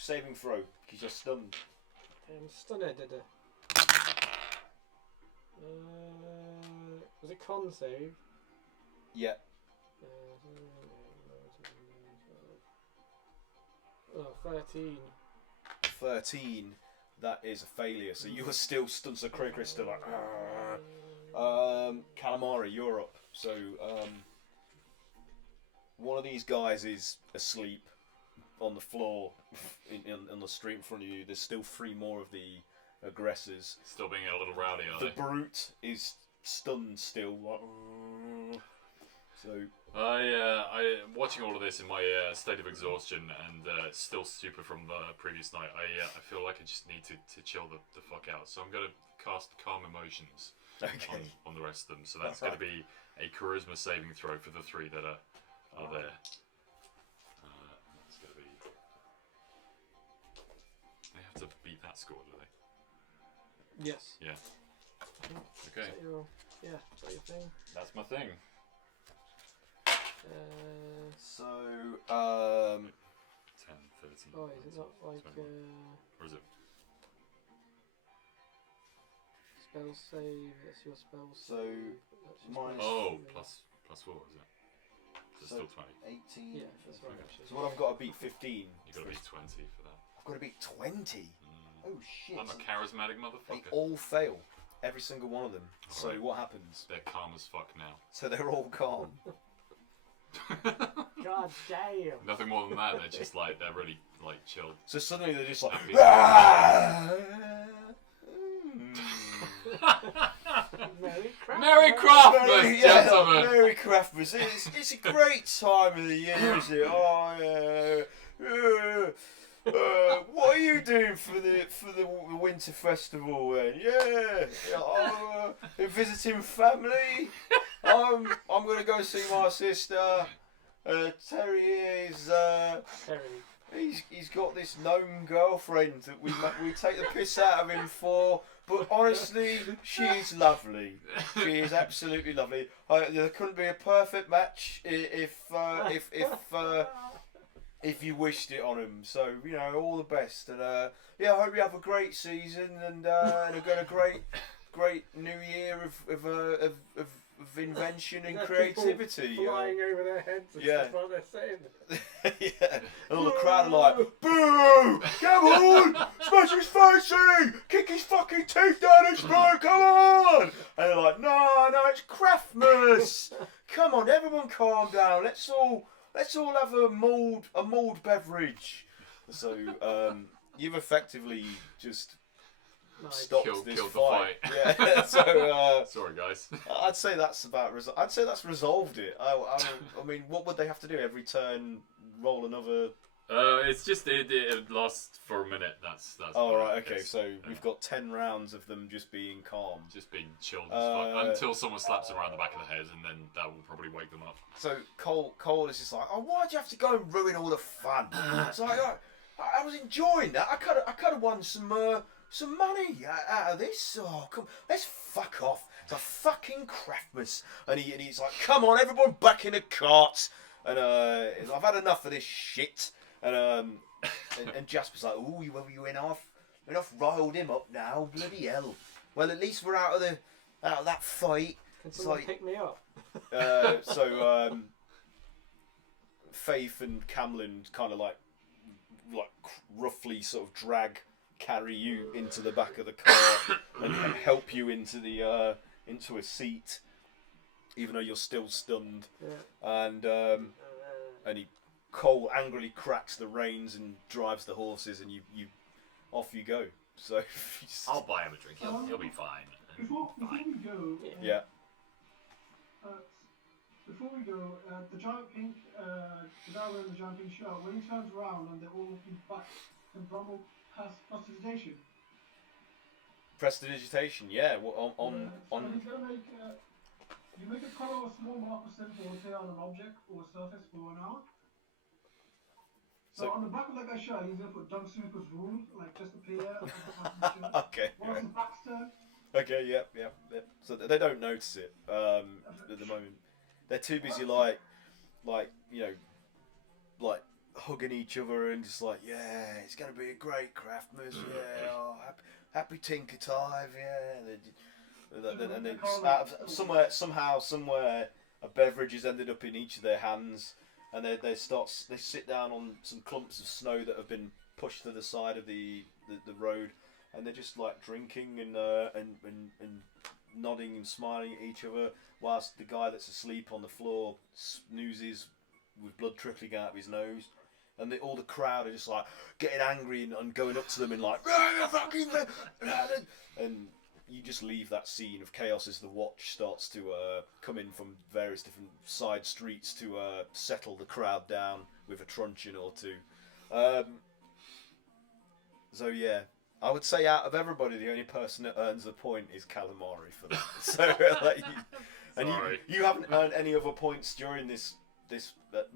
Saving throw, because you're stunned. Stunned. Was it con save? Yeah. Oh, 13. 13. That is a failure. So you are still stunned. So Cray's still like. Calamari, you're up. So one of these guys is asleep on the floor on the street in front of you. There's still 3 more of the aggressors. Still being a little rowdy, are The they? brute is stunned still. Like, so I watching all of this in my state of exhaustion and still stupid from the previous night. I feel like I just need to chill the fuck out. So I'm gonna cast Calm Emotions on the rest of them. So that's gonna be a Charisma saving throw for the 3 that are there. That's gonna be. They have to beat that score, do they? Yes. Yeah. Okay. Is that your thing? That's my thing. So 10, 13. Oh, is it not like 21. Or is it? spell save? That's your spell So, save. That's your minus- spell Oh, save. plus 4, is it? So it's So- still 20. 18. Yeah, that's right. Actually. So what I've got to beat 15. You gotta beat 20 for that. I've got to beat 20. Oh shit. I'm a charismatic They motherfucker. all fail. Every single one of them. So Alright. what happens? They're calm as fuck now. So they're all calm. God damn. Nothing more than that. They're just like they're really like chilled. So suddenly they're just like. Happy. Merry Craftmas. Merry Craftmas, gentlemen. Merry Craftmas. It's a great time of the year, isn't it? Oh yeah. What are you doing for the winter festival then? Yeah, I'm visiting family. I'm gonna go see my sister. Terry is Terry. he's got this gnome girlfriend that we take the piss out of him for. But honestly, she's lovely. She is absolutely lovely. There couldn't be a perfect match if you wished it on him. So all the best, and I hope you have a great season and a great new year of invention and creativity. Flying over their heads and Yeah. stuff while they're saying it. Yeah, and all the crowd are like, boo! Come on! Smash his face in! Kick his fucking teeth down his throat! Come on! And they're like, no, it's Craftmas! Come on, everyone, calm down. Let's all have a mulled beverage. So you've effectively just Nice. stopped Killed this the fight. fight. Yeah. So Sorry, guys. I'd say that's about. I'd say that's resolved it. I mean, what would they have to do every turn? Roll another. It's just it lasts for a minute. That's. Oh about right, it. okay. It's, So we've got 10 rounds of them just being calm. just being chilled as fuck Uh, until someone slaps them around the back of the head, and then that will probably wake them up. So Cole is just like, oh, why'd you have to go and ruin all the fun? It's like I was enjoying that. I could have won some money out of this. Oh, come, let's fuck off. It's a fucking Craftmas. And he's like, come on, everyone back in the carts. And I've had enough of this shit. And Jasper's like, ooh, you went off riled him up now, bloody hell. Well, at least we're out of that fight. Can It's someone like- pick me up? So Faith and Camlin kind of like roughly sort of carry you into the back of the car and help you into a seat. even though you're still stunned. Yeah. And Cole angrily cracks the reins and drives the horses, and you off you go. So I'll buy him a drink. He'll be fine. Before we go, yeah. Before we go, the giant pink, the guy wearing the giant pink shirt, when he turns around and they're all back, can Bramble pass prestidigitation? Prestidigitation, yeah. Well, on he's gonna make you make a color of a small mark of synth or appear on an object or a surface for an hour. So on the back of that guy's shirt, he's gonna put Dunk Super's rule, like just appear on the back of the shirt. Okay. Once the back's turned. Okay, yeah. So they don't notice it at the moment. They're too busy like hugging each other and just like, yeah, it's gonna be a great Craftmas, yeah, oh, happy Tinker Time, yeah. And they somewhere a beverage has ended up in each of their hands, and they sit down on some clumps of snow that have been pushed to the side of the road, and they're just like drinking and nodding and smiling at each other, whilst the guy that's asleep on the floor snoozes with blood trickling out of his nose, and all the crowd are just like getting angry and going up to them and like, and you just leave that scene of chaos as the watch starts to come in from various different side streets to settle the crowd down with a truncheon or two. So yeah, I would say out of everybody, the only person that earns a point is Calamari for that. So you haven't earned any other points during this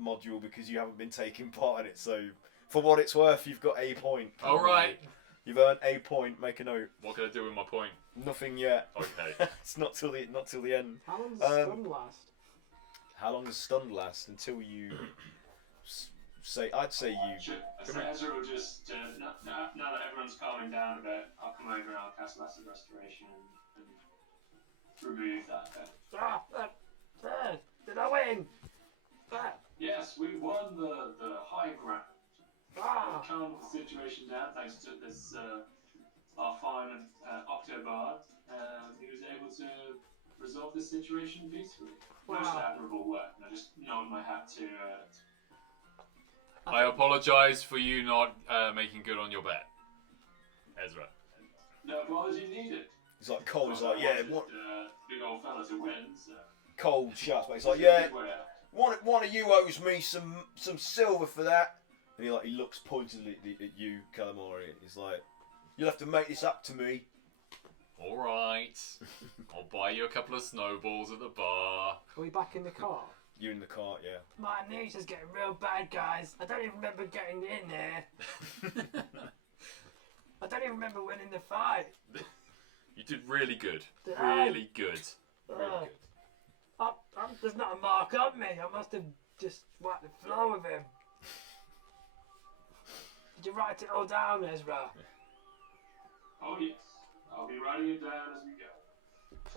module because you haven't been taking part in it. So for what it's worth, you've got a point. All right. You've earned a point. Make a note. What can I do with my point? Nothing yet. Okay. It's not till the end. How long does stun last? How long does stun last until you say? I'd say you. Sure. Ezra will just now that everyone's calming down a bit, I'll come over and I'll cast Lesser Restoration and remove that bit. Did I win? Yes, we won the high ground. We've calmed the situation down thanks to this our fine Octobard. He was able to resolve this situation peacefully. Most admirable work. And I just nod my hat to. I apologise for you not making good on your bet, Ezra. No apology needed. He's like Cole. He's like, yeah, what? Big old fella to win. So. Cole shuts, but he's like, yeah. One of you owes me some silver for that. And he looks pointedly at you, Calamari. He's like, you'll have to make this up to me. All right. I'll buy you a couple of snowballs at the bar. Are we back in the car? You're in the cart, yeah. My knees is getting real bad, guys. I don't even remember getting in there. I don't even remember winning the fight. You did really good. Did really good. Really good. There's not a mark on me. I must have just wiped the floor with him. Did you write it all down, Ezra? Oh yes. I'll be writing it down as we go.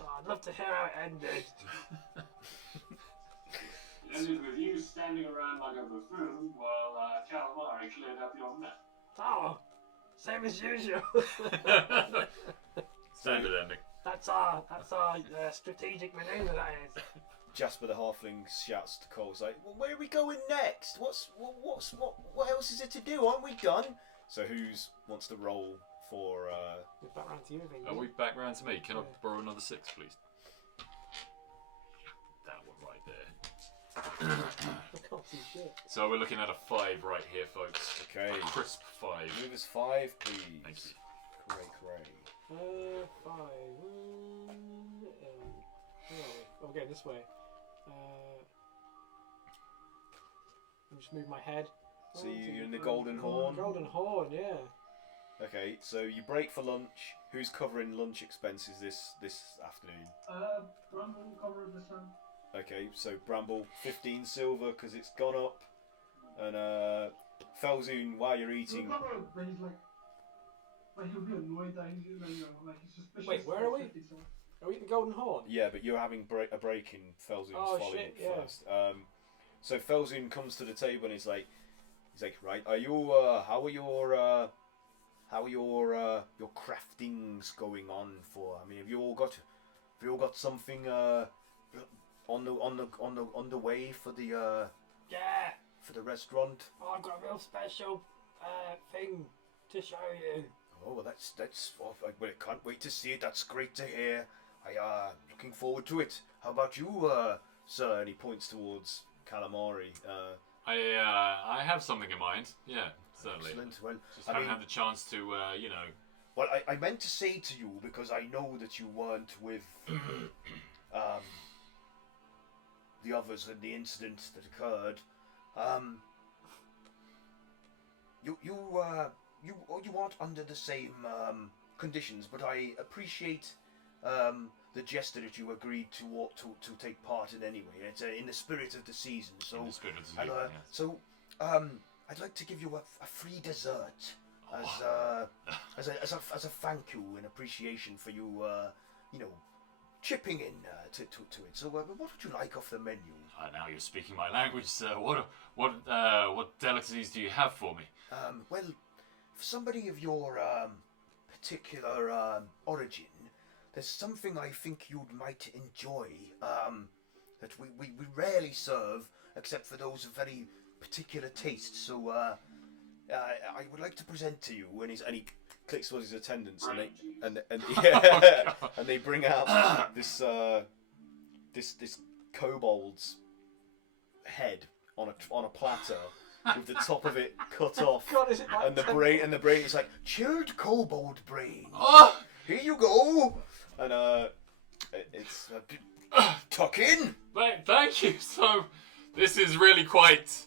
Oh, I'd love to hear how it ended. It ended with you standing around like a buffoon while Calamari cleared up your mess. Oh, same as usual. Standard ending. That's our strategic manoeuvre, that is. Jasper the Halfling shouts to Cole, he's like, well, where are we going next? What else is there to do? Aren't we done? So who's wants to roll for We're back round to you, Are we back round to me? Can I borrow another 6, please? That one right there. I can't see shit. So we're looking at a 5 right here, folks. Okay. A crisp 5. Move us 5, please. Thank you. Cray. 5. We're going this way. I'll just move my head. So you're in the Golden Horn? Golden Horn, yeah. Okay, so you break for lunch. Who's covering lunch expenses this afternoon? Bramble will cover it this time. Okay, so Bramble, 15 silver because it's gone up. And Felzoon, while you're eating... He'll cover it, but he's like he'll be annoyed that he's suspicious. Wait, where are we? Are we at the Golden Horn? Yeah, but you're having a break in Felzoon's following first. So Felzoon comes to the table and he's like, right, are you? How are your craftings going on? I mean, have you all got something on the way for the Yeah, for the restaurant. I've got a real special thing to show you. Oh, well, that's I can't wait to see it. That's great to hear. Looking forward to it. How about you, sir? And he points towards Calamari. I have something in mind. Yeah, certainly. Excellent. Well, Just haven't had the chance to, you know. Well, I meant to say to you, because I know that you weren't with the others in the incident that occurred. You aren't under the same conditions, but I appreciate the gesture that you agreed to take part in anyway. It's in the spirit of the season. So, In the spirit of the season, yes. so I'd like to give you a free dessert as a thank you and appreciation for you, chipping in to it. So, what would you like off the menu? Now you're speaking my language, sir. What delicacies do you have for me? Well, for somebody of your particular origin, there's something I think you might enjoy that we rarely serve, except for those of very particular tastes. So I would like to present to you, and he clicks towards his attendants, and yeah, and they bring out this kobold's head on a platter with the top of it cut off. God, is it like And the brain is like chilled kobold brain. Oh! Here you go. And it's tuck in. Thank you. So, this is really quite.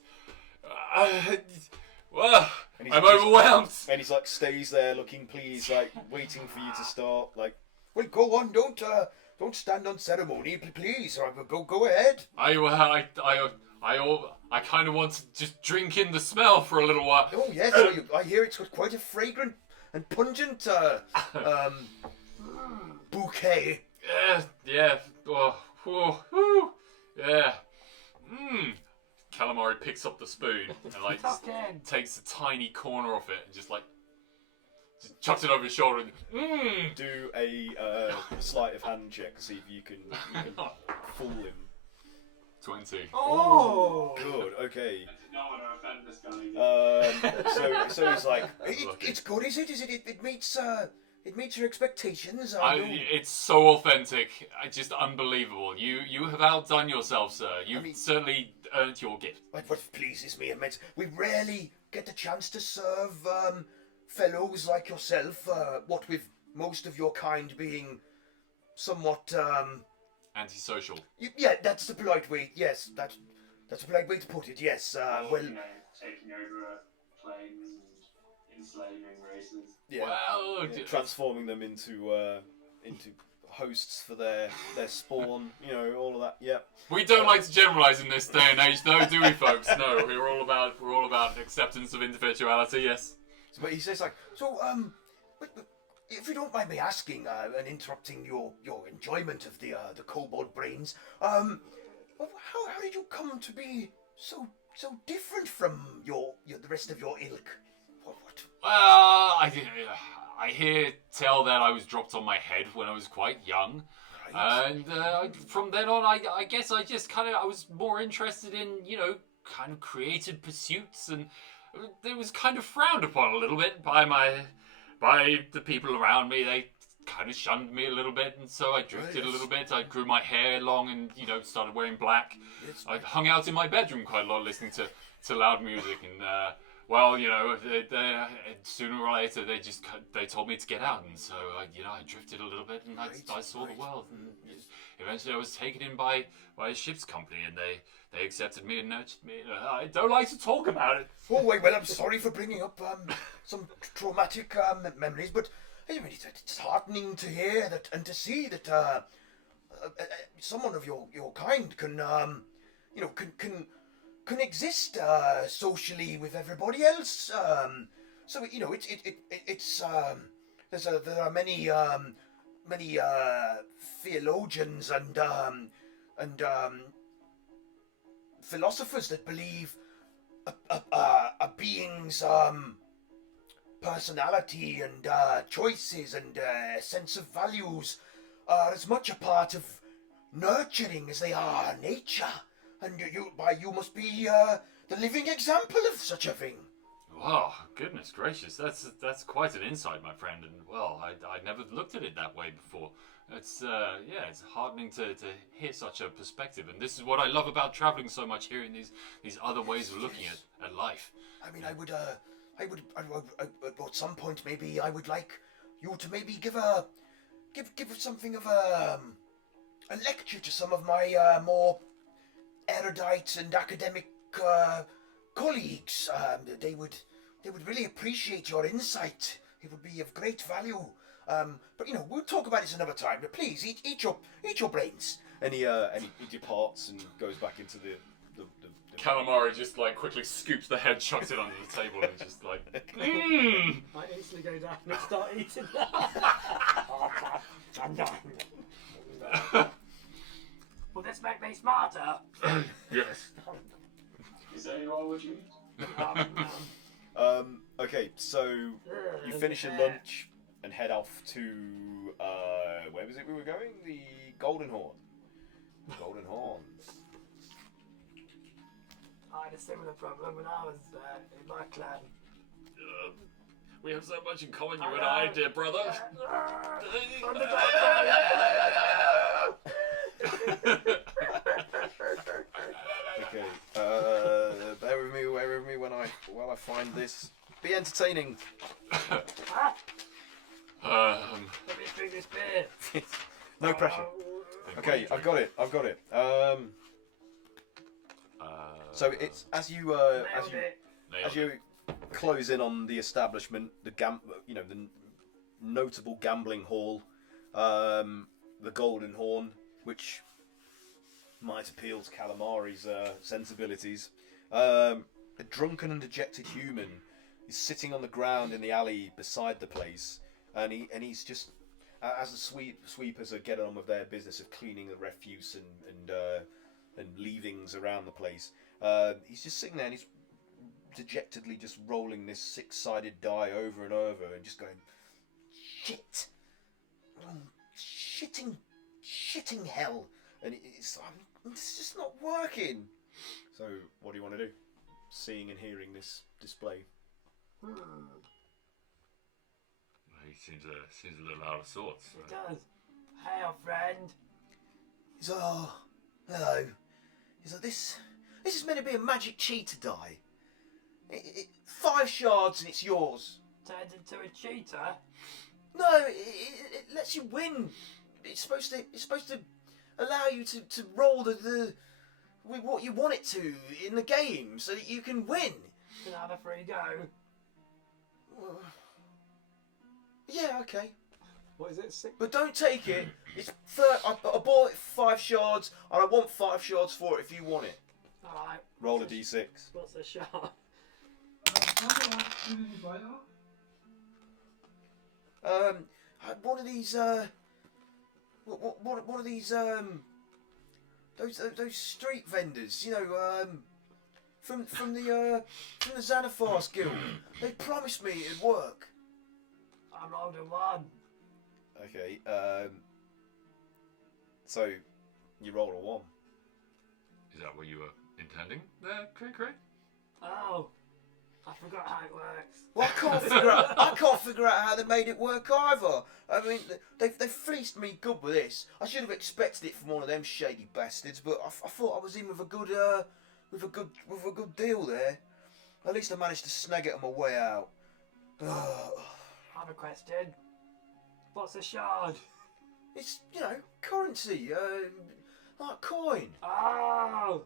Well, I'm overwhelmed. And he's like stays there looking pleased, like waiting for you to start. Like, well, go on, don't stand on ceremony, please. Go ahead. I kind of want to just drink in the smell for a little while. Oh yes, I hear it's got quite a fragrant and pungent bouquet. Yeah. Oh, yeah. Calamari picks up the spoon and like just takes a tiny corner off it and just chucks it over his shoulder and Do a sleight of hand check to see if you can fool him. 20. Oh! Good. Okay. I did not want to offend this guy. So he's like, it's good, is it? Is it? It meets your expectations. It's so authentic. Just unbelievable. You have outdone yourself, sir. You've certainly earned your gift. What pleases me immense. We rarely get the chance to serve fellows like yourself. What with most of your kind being somewhat Antisocial. Yeah, that's the polite way. Yes, that's a polite way to put it. Yes. Well, taking over planes and enslaving races. Yeah. Well, transforming them into hosts for their spawn. All of that. Yeah. we don't like to generalize in this day and age, though, do we, folks? No, we're all about acceptance of individuality. Yes. But he says if you don't mind me asking and interrupting your enjoyment of the kobold brains, how did you come to be so different from the rest of your ilk? What? I hear tell that I was dropped on my head when I was quite young, Right. and from then on, I guess I just I was more interested in kind of creative pursuits, and it was kind of frowned upon a little bit by the people around me. They kind of shunned me a little bit, and so I drifted a little bit. I grew my hair long and started wearing black. Yes, I hung out in my bedroom quite a lot, listening to loud music, and sooner or later they told me to get out, and so I drifted a little bit, and I saw the world, and eventually I was taken in by a ship's company, and they accepted me and nurtured me. I don't like to talk about it. Oh, well, I'm sorry for bringing up some traumatic memories, but it's heartening to hear that and to see that someone of your kind can exist socially with everybody else. So there are many theologians and philosophers that believe a being's personality and choices and sense of values are as much a part of nurturing as they are nature, and you must be the living example of such a thing. Wow, goodness gracious, that's quite an insight, my friend. And well, I never looked at it that way before. It's it's heartening to hear such a perspective, and this is what I love about traveling so much, hearing these other ways of looking at life. I mean, I would at some point maybe I would like you to maybe give something of a lecture to some of my more erudite and academic colleagues. They would really appreciate your insight. It would be of great value. But we'll talk about this another time. But please eat your brains. And he departs and goes back into the Calamari just like quickly scoops the head, chucks it under the table, and just like, I instantly go down and start eating that. Will this make me smarter? yes. Is that you all what you eat? Okay, so you finish your lunch and head off to where was it we were going? The Golden Horn. Golden Horn. I had a similar problem when I was in my clan. We have so much in common, you and I, dear brother. Okay, bear with me while I find this. Be entertaining. Let me drink this beer. No pressure. Okay, I've got it. So it's as you close in on the establishment, the notable gambling hall, the Golden Horn, which might appeal to Calamari's sensibilities. A drunken and dejected human is sitting on the ground in the alley beside the place, and he's just as the sweepers are getting on with their business of cleaning the refuse and leavings around the place. He's just sitting there and he's dejectedly just rolling this six-sided die over and over and just going, Shit. Shitting hell. and it's just not working. So what do you want to do? Seeing and hearing this display. He seems a little out of sorts. It does. Hey, old friend. He's hello. He's like, this is meant to be a magic cheetah die. 5 shards and it's yours. Turned into a cheetah? No, it lets you win. It's supposed to allow you to roll the with what you want it to in the game so that you can win. Can I have a free go? Yeah, okay. What is it? 6? But don't take it. It's I bought it 5 shards, and I want 5 shards for it if you want it. Alright. Roll a d6. What's a shard? How did you buy that? One of these one of these those street vendors, you know, from the Xanathars Guild. They promised me it'd work. I rolled a 1. Okay. So you roll a 1. Is that what you were intending there, Cray? Oh, I forgot how it works. Well, I can't figure out how they made it work either. I mean, they fleeced me good with this. I should have expected it from one of them shady bastards, but I thought I was in with a good deal there. At least I managed to snag it on my way out. I have a question. What's a shard? It's, you know, currency, like coin. Oh!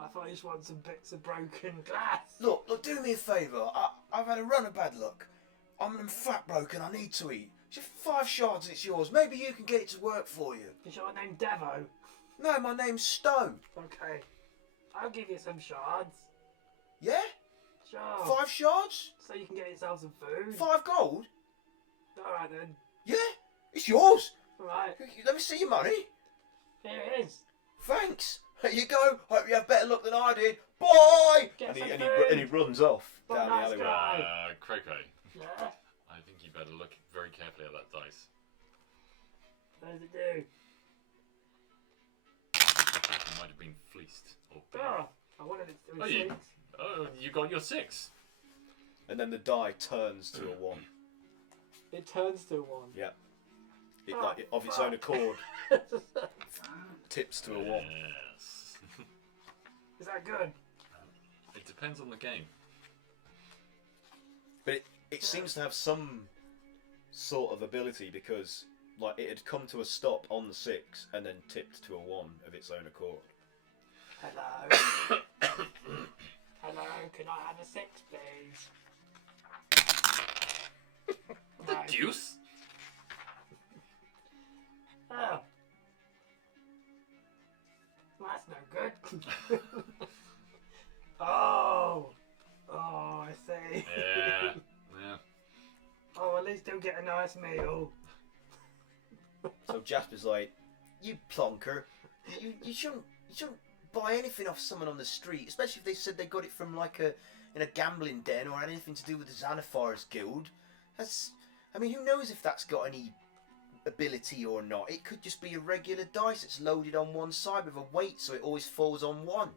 I thought you just wanted some bits of broken glass. Look, do me a favour. I've had a run of bad luck. I'm flat broken. I need to eat. Just 5 shards and it's yours. Maybe you can get it to work for you. Is your name Devo? No, my name's Stone. Okay. I'll give you some shards. Yeah? Sure. 5 shards? So you can get yourself some food. 5 gold? Alright then. Yeah, it's yours. Alright. Let me see your money. Here it is. Thanks. Here you go. Hope you have better luck than I did. Bye. Get some And food. he runs off What down a the nice alleyway. guy. Cray, Yeah. I think you better look very carefully at that dice. What does it do? fleeced. Or I wanted it to be Oh, you- 6. Oh, you got your 6. And then the die turns to a 1. It turns to 1. Yeah. It, Oh, like, of its fuck. own accord, tips to a 1. Yes. Is that good? It depends on the game. But it seems to have some sort of ability because like it had come to a stop on the 6 and then tipped to a 1 of its own accord. Hello. Hello, can I have a 6, please? The No. deuce? Oh. Well, that's no good. Oh, I see. Yeah. Yeah. Oh, at least they'll get a nice meal. So Jasper's like, you plonker, you shouldn't buy anything off someone on the street, especially if they said they got it from like in a gambling den or had anything to do with the Xanathars Guild. I mean, who knows if that's got any ability or not? It could just be a regular dice that's loaded on one side with a weight, so it always falls on one.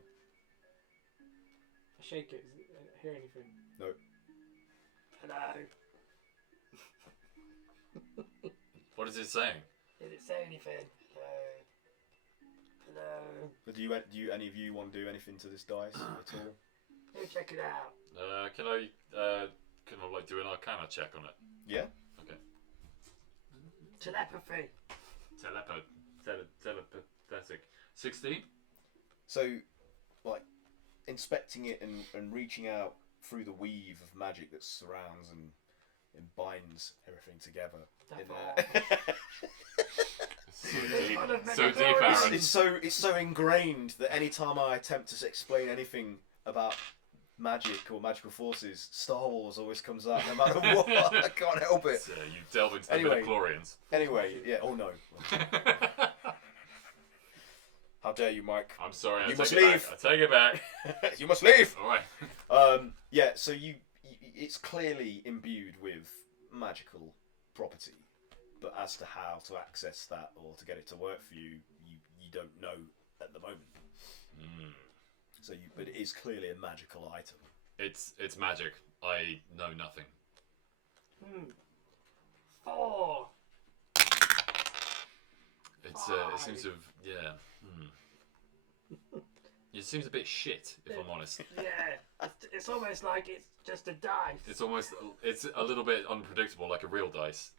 I shake it. Does it hear anything? No. Hello. What is it saying? Did it say anything? Hello. Hello. But do you any of you want to do anything to this dice at all? Go check it out. Can I like do an Arcana check on it? Yeah. Okay. Telepathy. Telepathic. 16. So, like, inspecting it and reaching out through the weave of magic that surrounds and binds everything together. So deep, Aaron. It's so ingrained that any time I attempt to explain anything about magic or magical forces, Star Wars always comes out no matter what. I can't help it. So you delve into Anyway. the midichlorians. Anyway, yeah. Oh no. How dare you, Mike? I'm sorry. You I must take it leave. back. I take it back. You must leave. All right. Yeah. So it's clearly imbued with magical property, but as to how to access that or to get it to work for you, you don't know at the moment. Mm. So but it is clearly a magical item. It's magic. I know nothing. 4. It seems to have It seems a bit shit, if I'm honest. Yeah. It's almost like it's just a dice. It's a little bit unpredictable, like a real dice.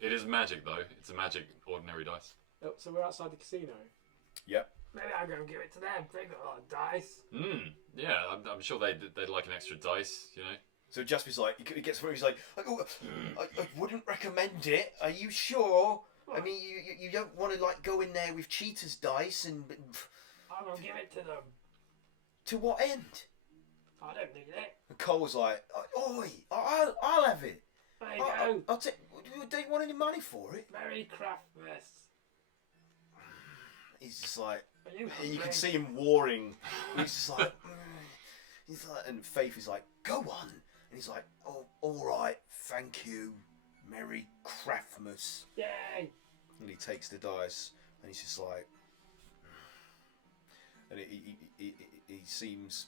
It is magic though. It's a magic ordinary dice. Oh, so we're outside the casino. Yep. Maybe I'll go and give it to them. They've got a lot of dice. Yeah, I'm sure they'd like an extra dice, you know. So Jasper's like, he gets where he's like, oh, I wouldn't recommend it. Are you sure? I mean, you don't want to like go in there with cheaters' dice and. I'm going to give it to them. To what end? I don't need it. And Cole's like, oi, I'll have it. There you go. I'll take. Don't you want any money for it? Merry Craftmas. He's just like, Are you and you can hungry? see him warring. He's just like, he's like, and Faith is like, go on. And he's like, oh, all right, thank you, Merry Craftmas. Yay. And he takes the dice, and he's just like, and he seems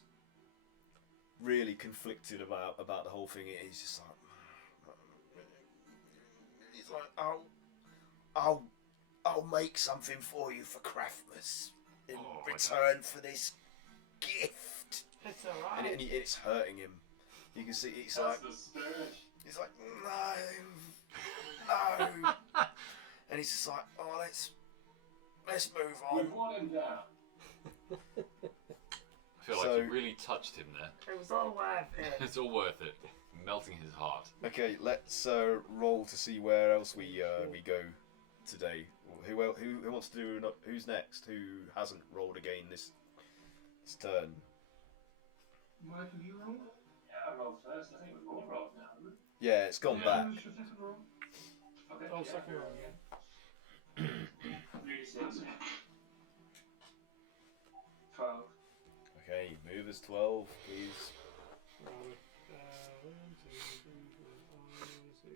really conflicted about the whole thing. He's just like, he's like, I'll make something for you for Craftmas in return for this gift. It's alright. And it's hurting him. You can see he's That's like, the spirit. he's like, no. And he's just like, oh, let's move on. With what in doubt? I feel like you really touched him there. It was all worth it. It's all worth it. Melting his heart. Okay, let's roll to see where else we go today. Who wants to do? Who's next? Who hasn't rolled again this turn? Mike, have you rolled? Yeah, I rolled first. I think we've all rolled now, haven't we? Yeah, it's gone back. Who's your second roll? Okay. Oh, yeah. second roll, yeah. 3d6. 12. Okay, move us 12, please. Right. 1, 2, 3, 4, 5, 6, 7,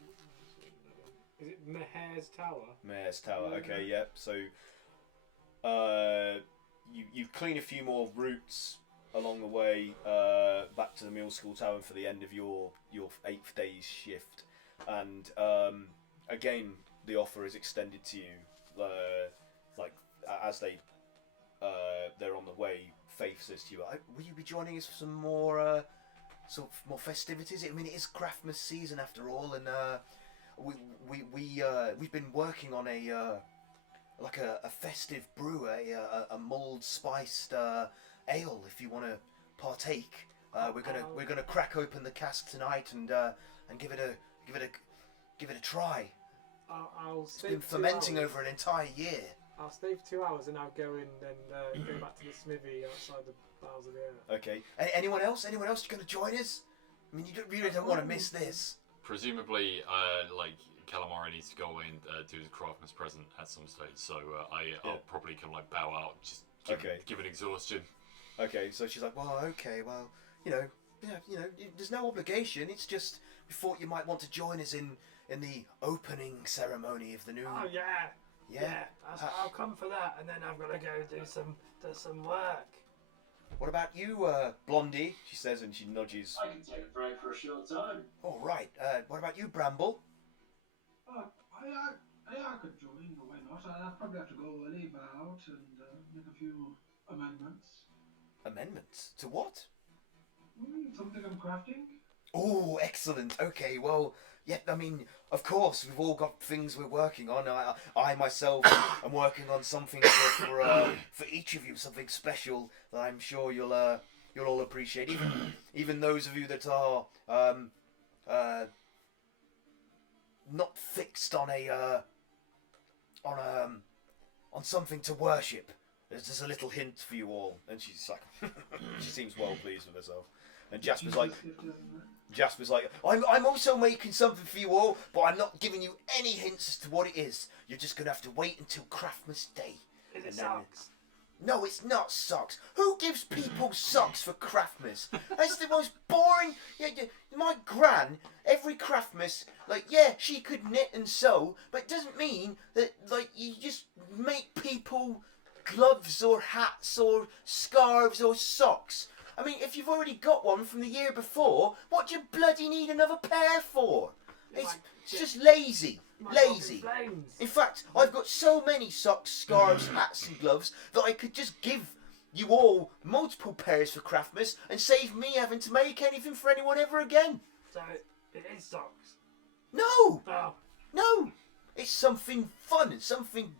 8, 9, 10, 11. Is it Mayor's Tower? Mayor's Tower. Okay, yep. So, you clean a few more routes along the way back to the Mill School Tavern for the end of your 8th day's shift, and again the offer is extended to you, like as they're on the way. Faith says to you, "Will you be joining us for some more sort of more festivities? I mean, it is Craftmas season after all, and we've been working on a festive brew, a mulled spiced ale. If you want to partake, we're gonna crack open the cask tonight and give it a try. I'll It's stay been for 2 fermenting hours. over an entire year." I'll stay for 2 hours and I'll go in and go back to the smithy outside the Bowels of the Earth. Okay. Anyone else? Anyone else going to join us? I mean, you really don't want to miss this. Presumably, like Calamari needs to go away and do the Craftmas present at some stage, so I'll probably kind of like bow out, just give an exhaustion. Okay, so she's like, well, okay, well, there's no obligation. It's just we thought you might want to join us in the opening ceremony of the new. Oh yeah. I'll come for that, and then I've got to go do some work. What about you, Blondie? She says, and she nudges. I can take a break for a short time. All right. What about you, Bramble? I could join, or why not? I'd probably have to go early about and make a few amendments. Amendments? To what? Something I'm crafting. Oh, excellent. Okay, well, yeah, I mean, of course, we've all got things we're working on. I myself am working on something for each of you, something special that I'm sure you'll all appreciate. Even those of you that are not fixed on on something to worship. There's just a little hint for you all. And she's like, she seems well pleased with herself. And Jasper's like, I'm also making something for you all, but I'm not giving you any hints as to what it is. You're just going to have to wait until Craftmas Day. Is it socks? No, it's not socks. Who gives people socks for Craftmas? That's the most boring. Yeah, my gran, every Craftmas, she could knit and sew, but it doesn't mean that, you just make people gloves or hats or scarves or socks. I mean, if you've already got one from the year before, what do you bloody need another pair for? It's just lazy. Lazy. In fact, I've got so many socks, scarves, hats and gloves that I could just give you all multiple pairs for Craftmas and save me having to make anything for anyone ever again. So it is socks? No! Oh. No! It's something fun and something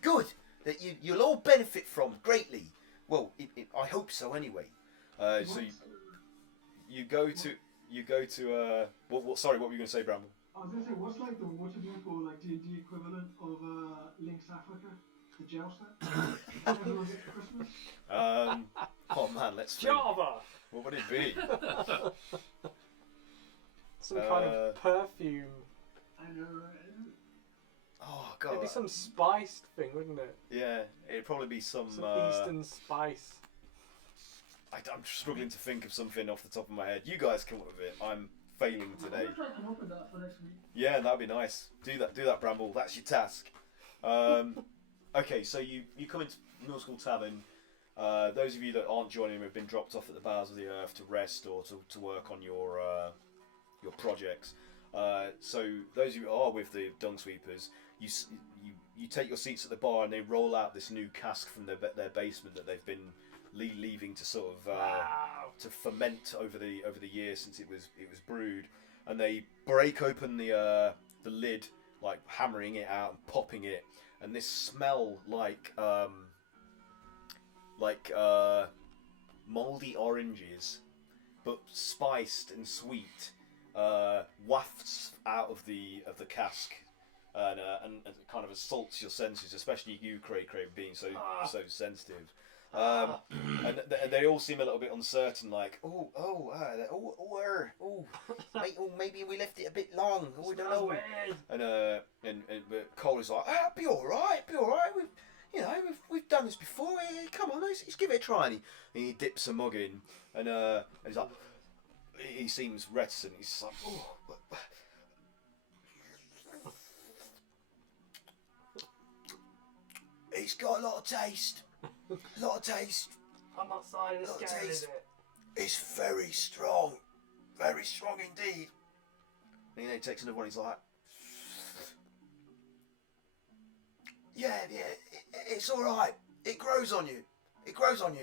good that you'll all benefit from greatly. Well, I hope so anyway. So you go to sorry, what were you going to say, Bramble? I was going to say, what's like the Waterdeep or like D&D equivalent of Link's Africa? The gel set? Everyone gets for Christmas? Oh man, let's see. Java! What would it be? Some kind of perfume. I know, right? Oh god. It'd be some spiced thing, wouldn't it? Yeah, it'd probably be some Eastern spice. I'm struggling to think of something off the top of my head. You guys come up with it. I'm failing today. I'm going to try to come up with that for next week. Yeah, that'd be nice. Do that, Bramble. That's your task. Okay, so you come into Mill School Tavern. Those of you that aren't joining have been dropped off at the Bowels of the Earth to rest or to work on your projects. So those of you who are with the dung sweepers, you take your seats at the bar and they roll out this new cask from their basement that they've been leaving to sort of to ferment over the years since it was brewed, and they break open the lid, like hammering it out and popping it, and this smell like mouldy oranges but spiced and sweet wafts out of the cask and kind of assaults your senses, especially you, Cray, being so sensitive. And they all seem a little bit uncertain, like, maybe we left it a bit long. Oh, I don't know. But Cole is like, Be all right. We've done this before. Come on, let's give it a try. and he dips a mug in, and he's like, he seems reticent. He's like, It's got a lot of taste. A lot of taste. I'm not side of the Not scale, is taste. it? It's very strong. Very strong indeed. And he takes another one, he's like, yeah, it's alright. It grows on you. It grows on you.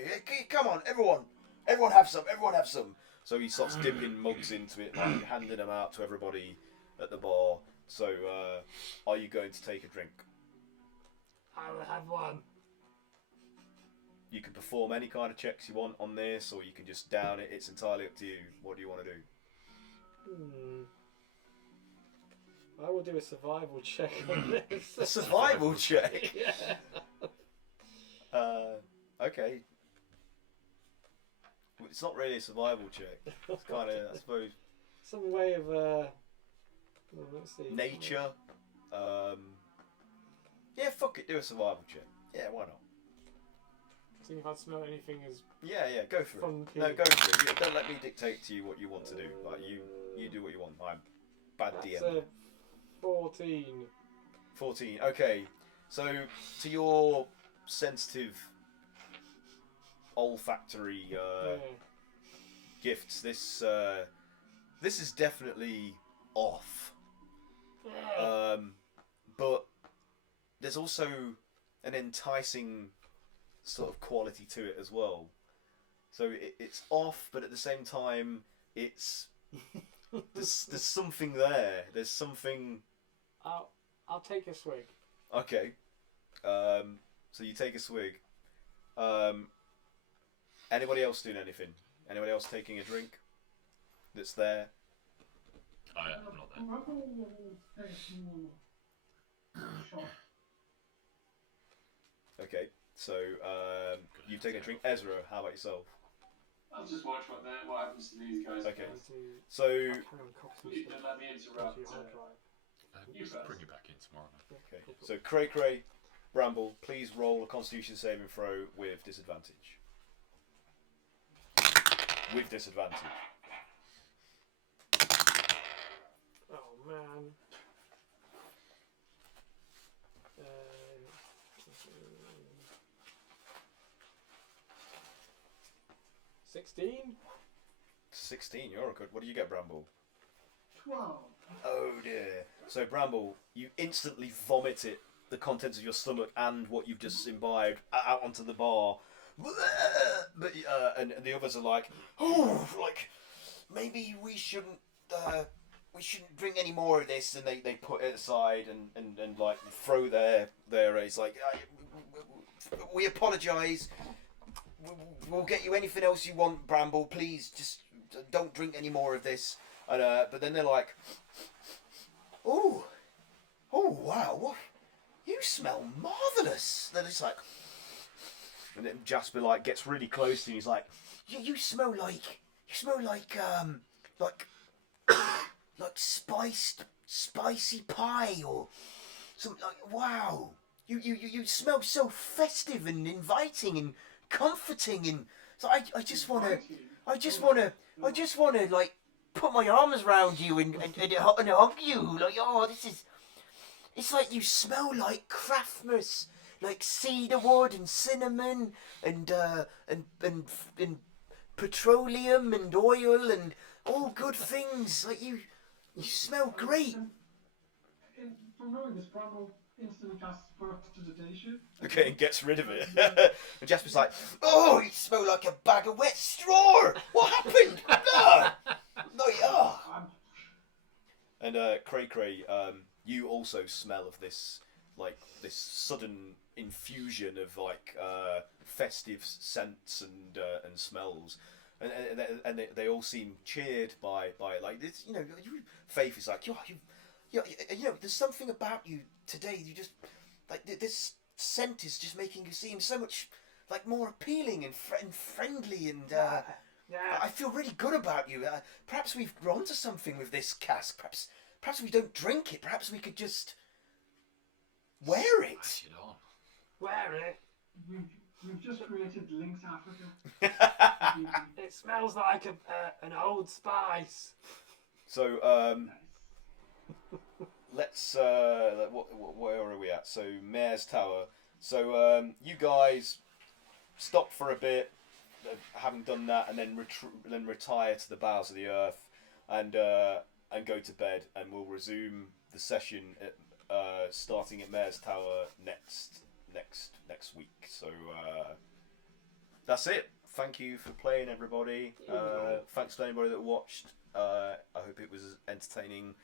Come on, everyone. Everyone have some. Everyone have some. So he starts dipping mugs into it, like handing them out to everybody at the bar. So, are you going to take a drink? I will have one. You can perform any kind of checks you want on this, or you can just down it. It's entirely up to you. What do you want to do? I will do a survival check on this. A survival check? Yeah. Okay. It's not really a survival check. It's kind of, I suppose, Some way of let's see. nature. Yeah, fuck it. Do a survival check. Yeah, why not? See if I smell anything as Yeah, go for it. funky. No, go for it. Yeah, don't let me dictate to you what you want to do. Like you do what you want. I'm bad That's DM. a 14. 14. Okay, so to your sensitive olfactory Yeah. gifts, this is definitely off. But there's also an enticing sort of quality to it as well. So it's off, but at the same time, it's there's something there. There's something. I'll take a swig. Okay. So you take a swig. Anybody else doing anything? Anybody else taking a drink? That's there. Oh yeah, I'm not there. Rumble will take a small shot. Okay. So you take a drink. Ezra, how about yourself? I'll just watch what happens to these guys. Okay. first. So You don't let me interrupt. You first. Bring it back in tomorrow. okay. So Cray, Bramble, please roll a Constitution saving throw with disadvantage. With disadvantage. Oh man. 16? 16. You're good. What do you get, Bramble? 12. Oh dear. So Bramble, you instantly vomit it, the contents of your stomach and what you've just imbibed out onto the bar. But and the others are like, Oh, like maybe we shouldn't drink any more of this. and they put it aside and like throw their it's like We apologise. We'll get you anything else you want, Bramble. Please, just don't drink any more of this. and but then they're like, Oh wow! What? You smell marvellous. They're just like, and then Jasper like gets really close to you. He's like, you smell like like spicy pie or something. Like, wow! You smell so festive and inviting and comforting, and so I just wanna like put my arms around you and hug you. Like, oh, it's like you smell like Craftmas, like cedar wood and cinnamon and petroleum and oil and all good things. Like you smell great. And from knowing this, Bramble instantly casts prestidigitation. okay, and gets rid of it. And Jasper's like, Oh, you smell like a bag of wet straw. What happened? No, yeah. and Cray, you also smell of this sudden infusion of like festive scents and smells, and they all seem cheered by like this. You know, Faith is like, you know, there's something about you today. You just like this scent is just making you seem so much like more appealing and friendly and. I feel really good about you. Perhaps we've grown to something with this cask. Perhaps we don't drink it. Perhaps we could just wear it. Smash it on. Wear it. We've just created Lynx Africa. It smells like an old spice. So let's where are we at? So Mayor's Tower. So you guys stop for a bit, having done that, and then retire to the bowels of the earth, and go to bed, and we'll resume the session at, starting at Mayor's Tower next week. So that's it. Thank you for playing, everybody. Thanks to anybody that watched. I hope it was entertaining,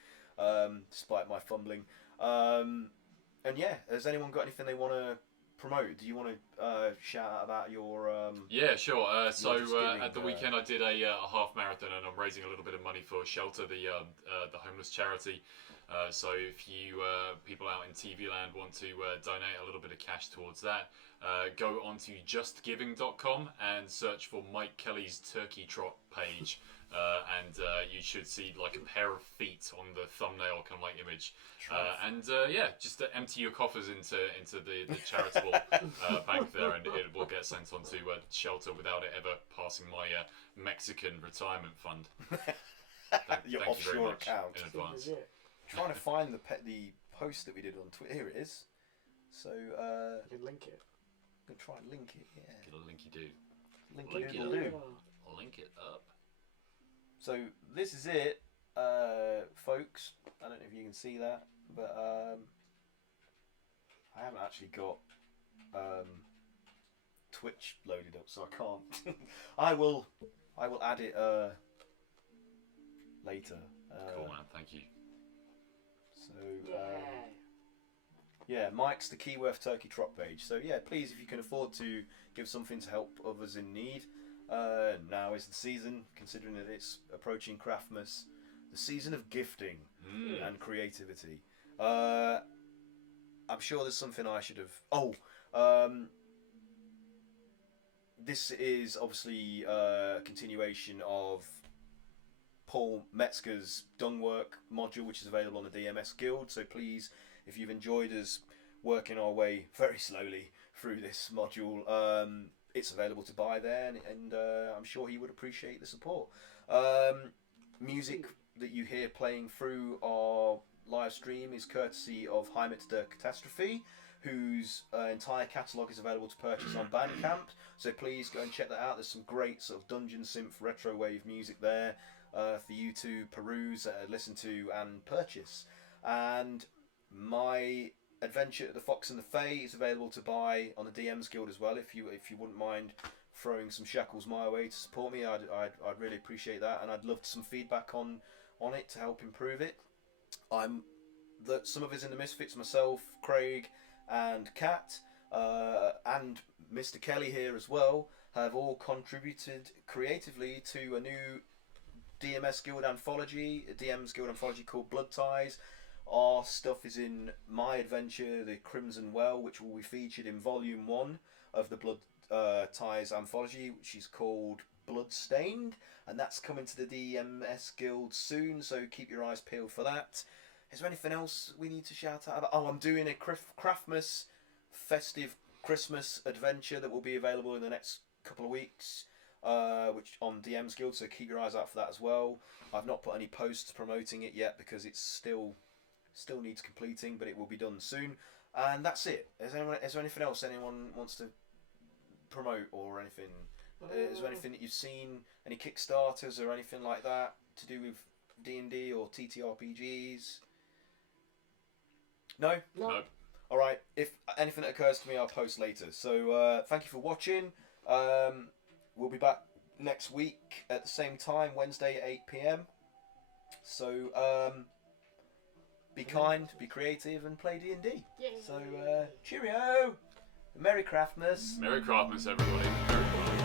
despite my fumbling. And yeah, has anyone got anything they want to promote? Do you want to shout out about your? Yeah, sure. So just giving, at the weekend, I did a half marathon, and I'm raising a little bit of money for Shelter, the homeless charity. So if you people out in TV land want to donate a little bit of cash towards that, go onto justgiving.com and search for Mike Kelly's Turkey Trot page, and you should see like a pair of feet on the thumbnail kind of like image. Just empty your coffers into the charitable bank there, and it will get sent on to Shelter without it ever passing my Mexican retirement fund. Thank you offshore very much account. in advance. Trying to find the post that we did on Twitter. Here it is. So You can link it. I'm gonna try and link it. Yeah. Get a linky do. Link it it do. Link it up. So this is it, folks. I don't know if you can see that, but I haven't actually got Twitch loaded up, so I can't. I will add it later. Cool, man. Thank you. So yeah, Mike's the Keyworth Turkey Trot page. So yeah, please, if you can afford to give something to help others in need, now is the season, considering that it's approaching Craftmas, the season of gifting and creativity. I'm sure there's something I should have. This is obviously a continuation of Paul Metzger's DUNG WORK module, which is available on the DMS Guild. So please, if you've enjoyed us working our way very slowly through this module, it's available to buy there, and I'm sure he would appreciate the support. Music that you hear playing through our live stream is courtesy of HEIMAT DER KATASTROPHE, whose entire catalogue is available to purchase on Bandcamp. So please go and check that out. There's some great sort of dungeon synth retrowave music there for you to peruse, listen to, and purchase. And my Adventure at the Fox and the Fae is available to buy on the DMs Guild as well. If you wouldn't mind throwing some shekels my way to support me, I'd really appreciate that, and I'd love some feedback on it to help improve it. Some of us in the Misfits, myself, Craig, and Kat, and Mr. Kelly here as well, have all contributed creatively to a new DMS Guild anthology, a DMs Guild anthology called Blood Ties. Our stuff is in my adventure, The Crimson Well, which will be featured in Volume 1 of the Blood Ties anthology, which is called Bloodstained, and that's coming to the DMS Guild soon, so keep your eyes peeled for that. Is there anything else we need to shout out about? Oh, I'm doing a Craftmas festive Christmas adventure that will be available in the next couple of weeks, which on DMs Guild, so keep your eyes out for that as well. I've not put any posts promoting it yet because it's still needs completing, but it will be done soon. And that's it. Is there anything else anyone wants to promote or anything? Is there anything that you've seen, any Kickstarters or anything like that to do with D&D or TTRPGs? No? No. Alright, if anything that occurs to me, I'll post later. So thank you for watching. We'll be back next week at the same time, Wednesday at 8 PM. So be kind, be creative, and play D&D. So cheerio! Merry Craftmas! Merry Craftmas, everybody. Merry Craftmas.